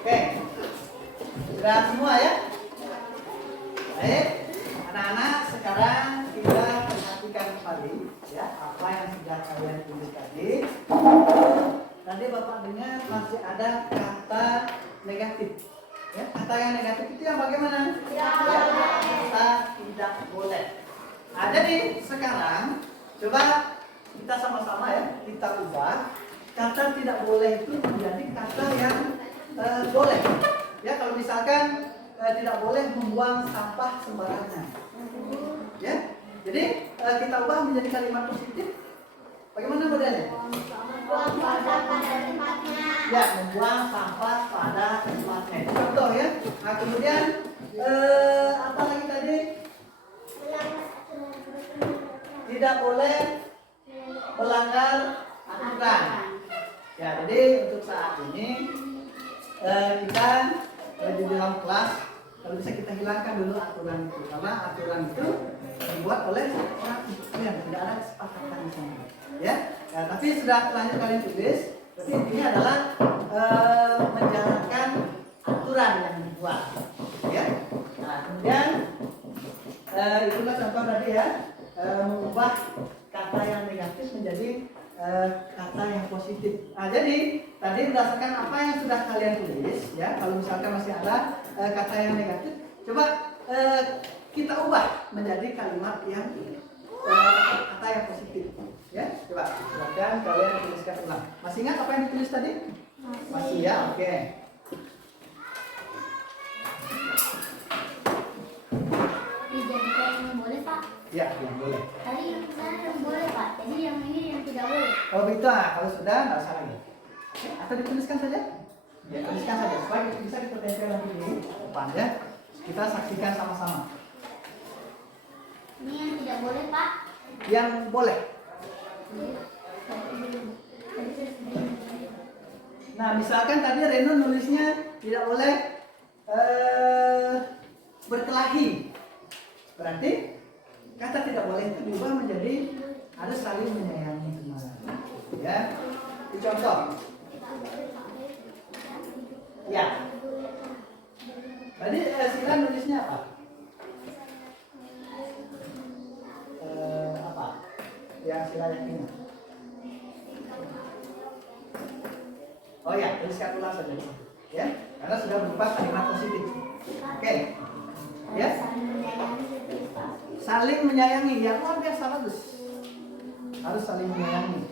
Oke, sudah semua ya? Baik, anak-anak sekarang kita perhatikan kembali ya apa yang sudah kalian tulis tadi. Tadi Bapak dengar masih ada kata negatif. Ya, kata yang negatif itu yang bagaimana? Ya, kata tidak boleh. Nah, jadi sekarang coba kita sama-sama ya kita ubah kata tidak boleh itu menjadi kata yang boleh. Ya, kalau misalkan tidak boleh membuang sampah sembarangan. Ya, jadi kita ubah menjadi kalimat positif. Bagaimana modelnya? Buang sampah pada tempatnya. Ya, membuang sampah pada tempatnya. Itu contoh ya. Nah, kemudian apa lagi tadi? Tidak boleh melanggar aturan. Ya, jadi untuk saat ini kita di dalam kelas kalau bisa kita hilangkan dulu aturan itu karena aturan itu dibuat oleh orang yang tidak ada kesepakatan di sana. Ya, nah, tapi sudah lanjut kalian tulis. Berarti intinya adalah menjalankan aturan yang dibuat. Ya, nah kemudian itulah contoh tadi ya mengubah kata yang negatif menjadi kata yang positif. Nah, jadi tadi berdasarkan apa yang sudah kalian tulis, ya, kalau misalkan masih ada kata yang negatif, coba kita ubah menjadi kalimat yang kata yang positif. Ya, coba silakan kalian tuliskan ulang. Masih ingat apa yang ditulis tadi? Masih ya, oke. Dijadikan yang boleh, Pak. Ya, yang boleh. Tadi yang sana yang boleh, Pak. Jadi yang ini yang tidak boleh. Oh begitu, kalau sudah nggak usah lagi. Atau dituliskan saja? Ya, tuliskan saja supaya bisa dipotential nanti di depan ya. Kita saksikan sama-sama. Ini yang tidak boleh, Pak. Yang boleh. Nah, misalkan tadi Reno nulisnya tidak boleh berkelahi. Berarti kata tidak boleh itu diubah menjadi harus saling menyayangi kembali. Ya, ini contoh. Ya. Tadi Sila nulisnya apa? Apa? Yang Sila yakin. Oh ya, tuliskan ulang saja. Ya, karena sudah berupa kalimat positif. Oke. Ya. Saling menyayangi, ya luar biasa bagus. Harus saling menyayangi.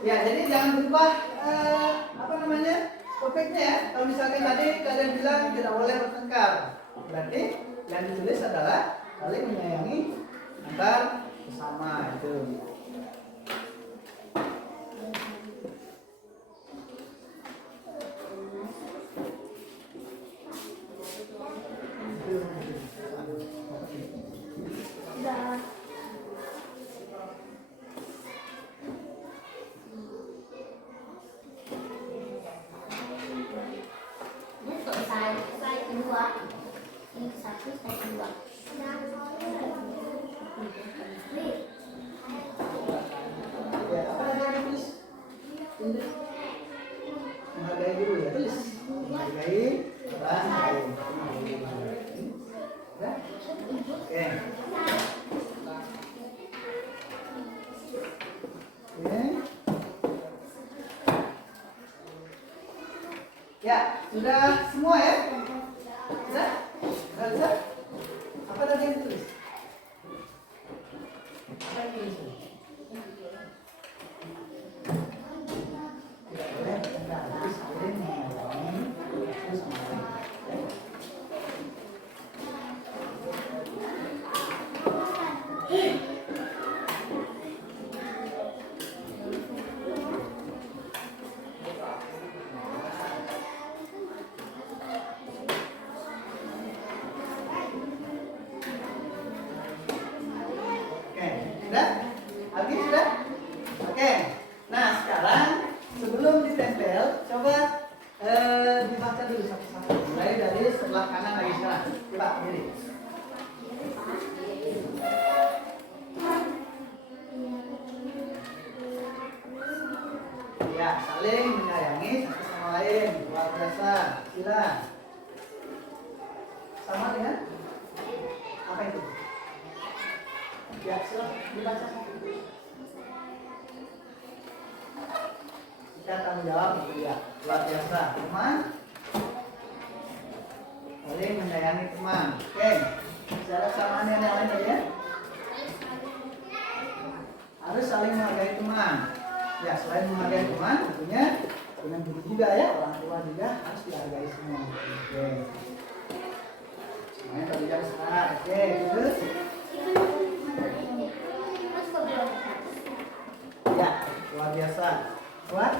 Ya, jadi jangan berubah apa namanya topiknya ya. Kalau misalkan tadi kalian bilang tidak boleh bertengkar, berarti yang ditulis adalah saling menyayangi antar sesama itu. Ini untuk saya kedua. Ini satu, saya kedua. Ya, apa lagi yang ditulis? Menghargai guru ya, tulis. Menghargai orang lain. Ya? Oke. Oke. Ya, sudah semua ya? Sudah? Sudah bisa? Apa tadi yang ditulis? Apa yang ditulis? Tidak boleh, tidak habis, boleh mengulangi terus sama lain. Oke, sudah? Habis sudah? Oke. Nah, sekarang sebelum ditempel, coba dibaca dulu satu-satu. Mulai dari sebelah kanan lagi sekarang. Coba berdiri. Ya, saling menyayangi satu sama lain. Luar biasa. Sila. Sama dengan apa itu? Ya, silakan dibaca satu. Kita tanggung jawab gitu ya. Luar biasa. Teman saling menyayangi teman. Oke. Secara samaan yang lain tadi ya. Harus saling menghargai teman. Ya, selain menghargai teman, tentunya dengan guru juga ya, orang tua juga harus dihargai semua. Oke. Semuanya terlihat sekarang. Oke, terus. Ya, luar biasa. Kuat?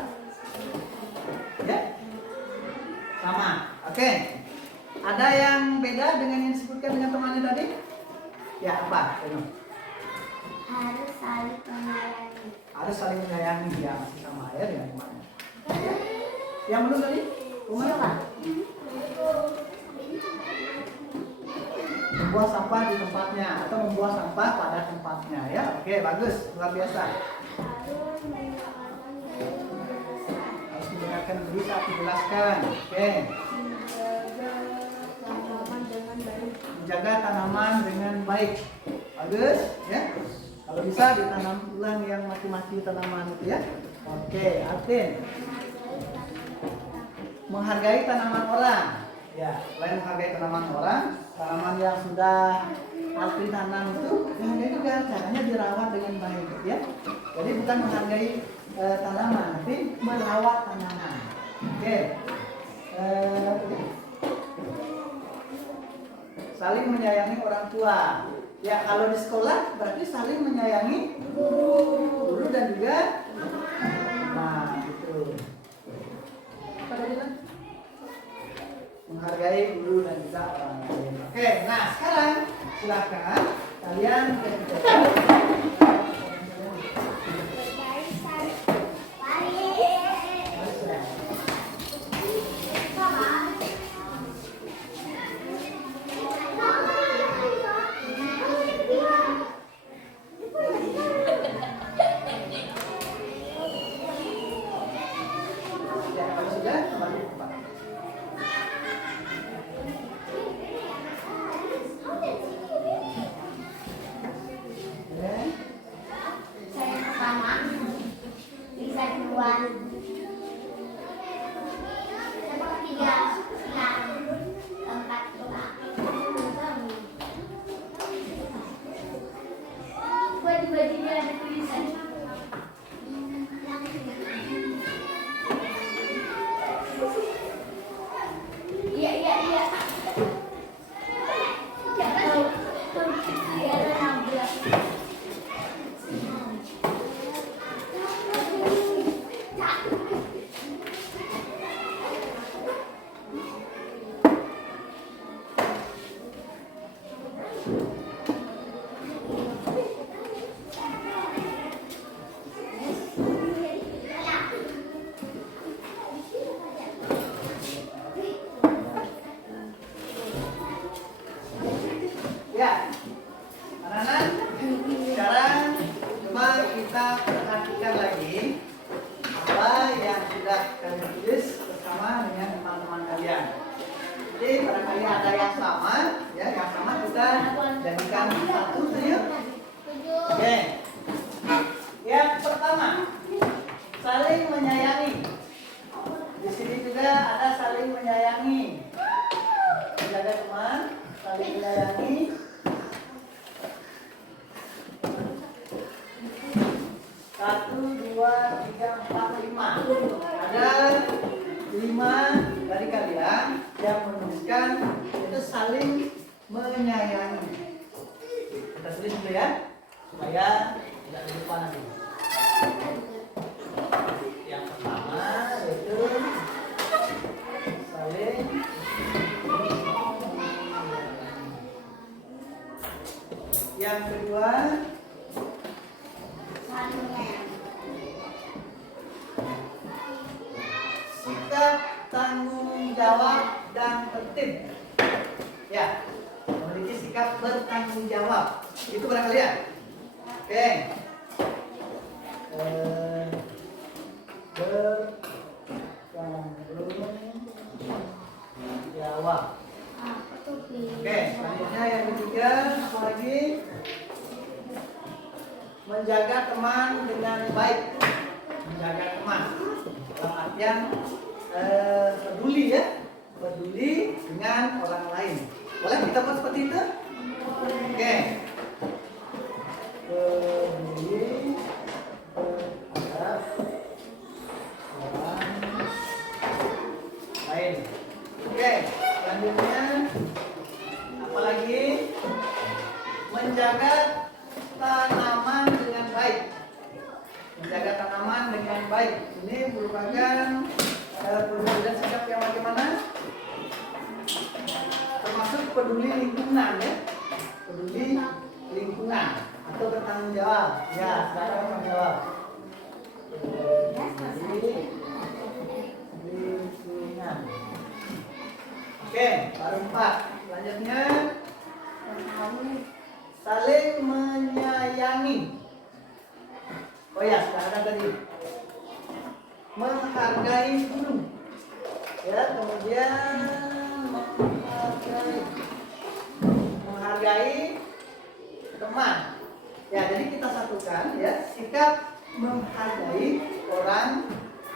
Ya? Sama. Oke. Ada yang beda dengan yang disebutkan dengan temannya tadi? Ya, apa? Harus saling menyayangi. Harus saling menyayangi, ya, masih sama ya dengan temannya. Yang belum tadi? Umar? Membuang sampah di tempatnya atau membuang sampah pada tempatnya ya. Oke, bagus, luar biasa. Harus mendengarkan dulu saat dijelaskan. Oke. Menjaga tanaman dengan baik. Bagus ya. Kalau bisa ditanam ulang yang mati-mati tanaman itu ya. Oke, Alvin. Menghargai tanaman orang. Ya, selain menghargai tanaman orang, tanaman yang sudah Alvin tanam itu dihargai juga, caranya dirawat dengan baik ya. Jadi bukan menghargai tanaman, tapi merawat tanaman. Oke. Saling menyayangi orang tua. Ya, kalau di sekolah berarti saling menyayangi guru dan juga nah gitu. Apa tadi kan? Menghargai guru dan juga orang lain. Oke, nah sekarang silakan kalian Baju-bajunya ada tulisan. Iya. Jangan dia ada nabrak. ya. Anak-anak, sekarang coba kita perhatikan lagi apa yang sudah kalian tulis bersama dengan teman-teman kalian. Jadi barangkali ada yang sama, ya yang sama kita jadikan satu, yuk. Oke. Yang pertama. 1, 2, 3, 4, 5. Ada 5 dari kalian yang menuliskan itu saling menyayangi. Kita tulis dulu ya, supaya tidak lupa nanti. Yang pertama yaitu saling yang kedua sikap tanggung jawab dan tertib. Ya, memiliki sikap bertanggung jawab. Itu barangkali ya. Oke. Bertanggung jawab. Oke, selanjutnya yang ketiga apa lagi? Menjaga teman dengan baik. Menjaga teman dalam artian peduli ya, peduli dengan orang lain. Boleh kita buat seperti itu? Oke. Peduli terhadap orang lain. Oke, selanjutnya apa lagi? Menjaga tanaman dengan baik. Menjaga tanaman dengan baik. Ini merupakan perbedaan sikap yang bagaimana? Termasuk peduli lingkungan ya. Peduli lingkungan atau bertanggung jawab. Ya, sekarang bertanggung jawab. Peduli lingkungan. Oke, baru 4. Selanjutnya saling menyayangi. Oh ya, sudah ada tadi. Menghargai guru. Ya, kemudian menghargai teman. Ya, jadi kita satukan ya, sikap menghargai orang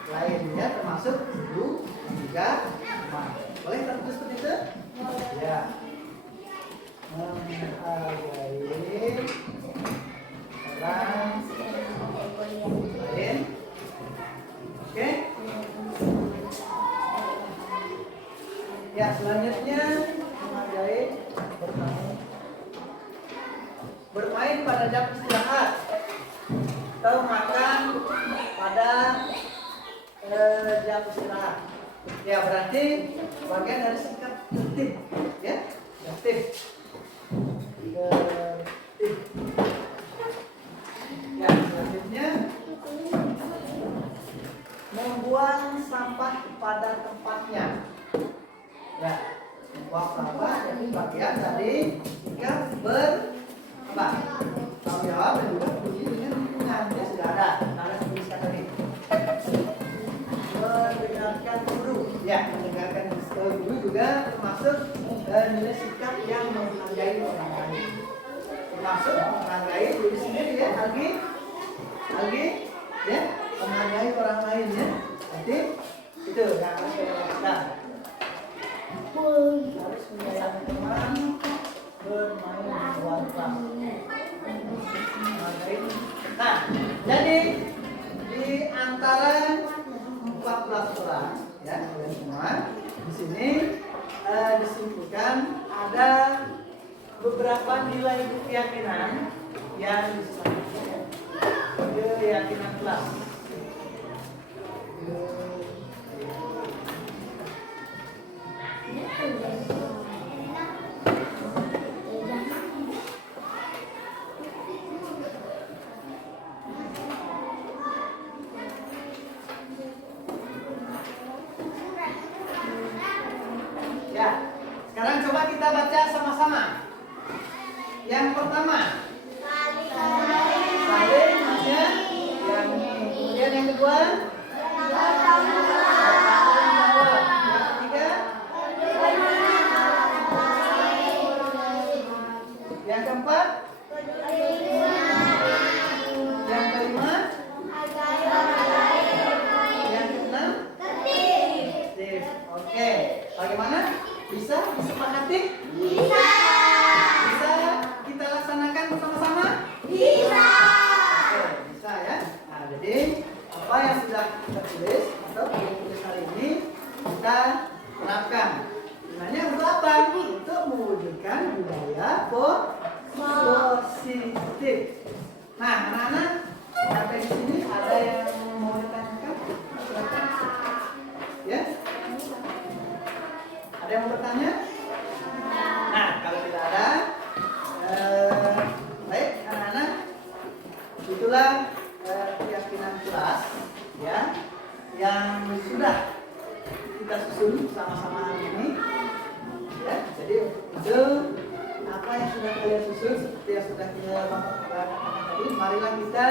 lain ya, termasuk guru dan juga teman. Boleh kita tulis seperti itu? Ya. Menghargai orang lain. Oke. Ya, selanjutnya menghargai bermain pada jam istirahat atau makan pada jam istirahat. Ya, berarti bagian dari sikap tertib ya, tertib. Ya, selanjutnya membuang sampah pada tempatnya. Ya, membuang sampah jadi bagian dari sikap tanggung jawab dan juga peduli dengan lingkungan. Ya, sudah ada. Nah, tuliskan tadi. Mendengarkan guru. Ya, mendengarkan guru juga termasuk nilai sikap yang menghargai orang lain. Termasuk menghargai diri sendiri ya, Algi, ya, menghargai orang lain ya. Jadi itu yang harus kita lakukan. Harus menyayangi teman, bermain warna. Nah, jadi di antara 14 orang ya, kalian semua di sini disimpulkan ada beberapa nilai keyakinan yang disebut keyakinan kelas. Ya, sekarang coba kita baca sama-sama. Yang pertama, saling menyayangi. Kemudian yang kedua, bertanggung jawab. Yang ketiga, yang keempat, yang kelima, yang keenam, tertib. Oke, bagaimana? Bisa disepakati? Bisa kita laksanakan bersama-sama? Bisa. Oke, bisa ya. Nah, Jadi apa yang sudah kita tulis atau kita tulis hari ini kita terapkan. Sebenarnya untuk apa? Untuk mewujudkan budaya positif. Nah, anak-anak, sampai di sini ada yang mau ditanyakan? Silakan. Ya? Ada yang mau bertanya? Nah, kalau tidak ada, baik anak-anak, itulah keyakinan kelas ya yang sudah kita susun sama-sama hari ini. Ya, jadi itu apa yang sudah kalian susun seperti yang sudah kita katakan tadi, marilah kita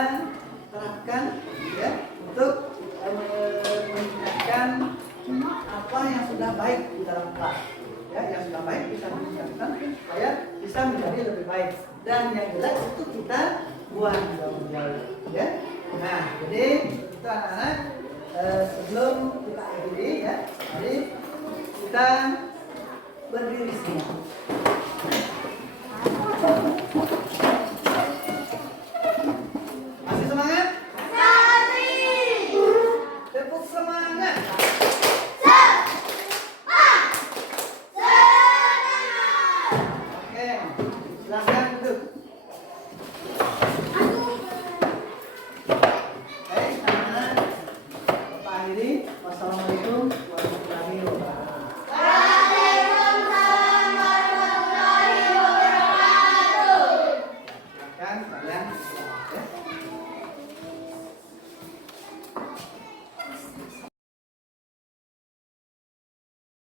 terapkan ya untuk meningkatkan apa yang sudah baik di dalam kelas. Ya, yang sudah baik kita meningkatkan supaya bisa menjadi lebih baik, dan yang jelek itu kita buang jauh-jauh. Ya, nah jadi itu anak-anak, sebelum kita akhiri ya, mari kita berdiri semua.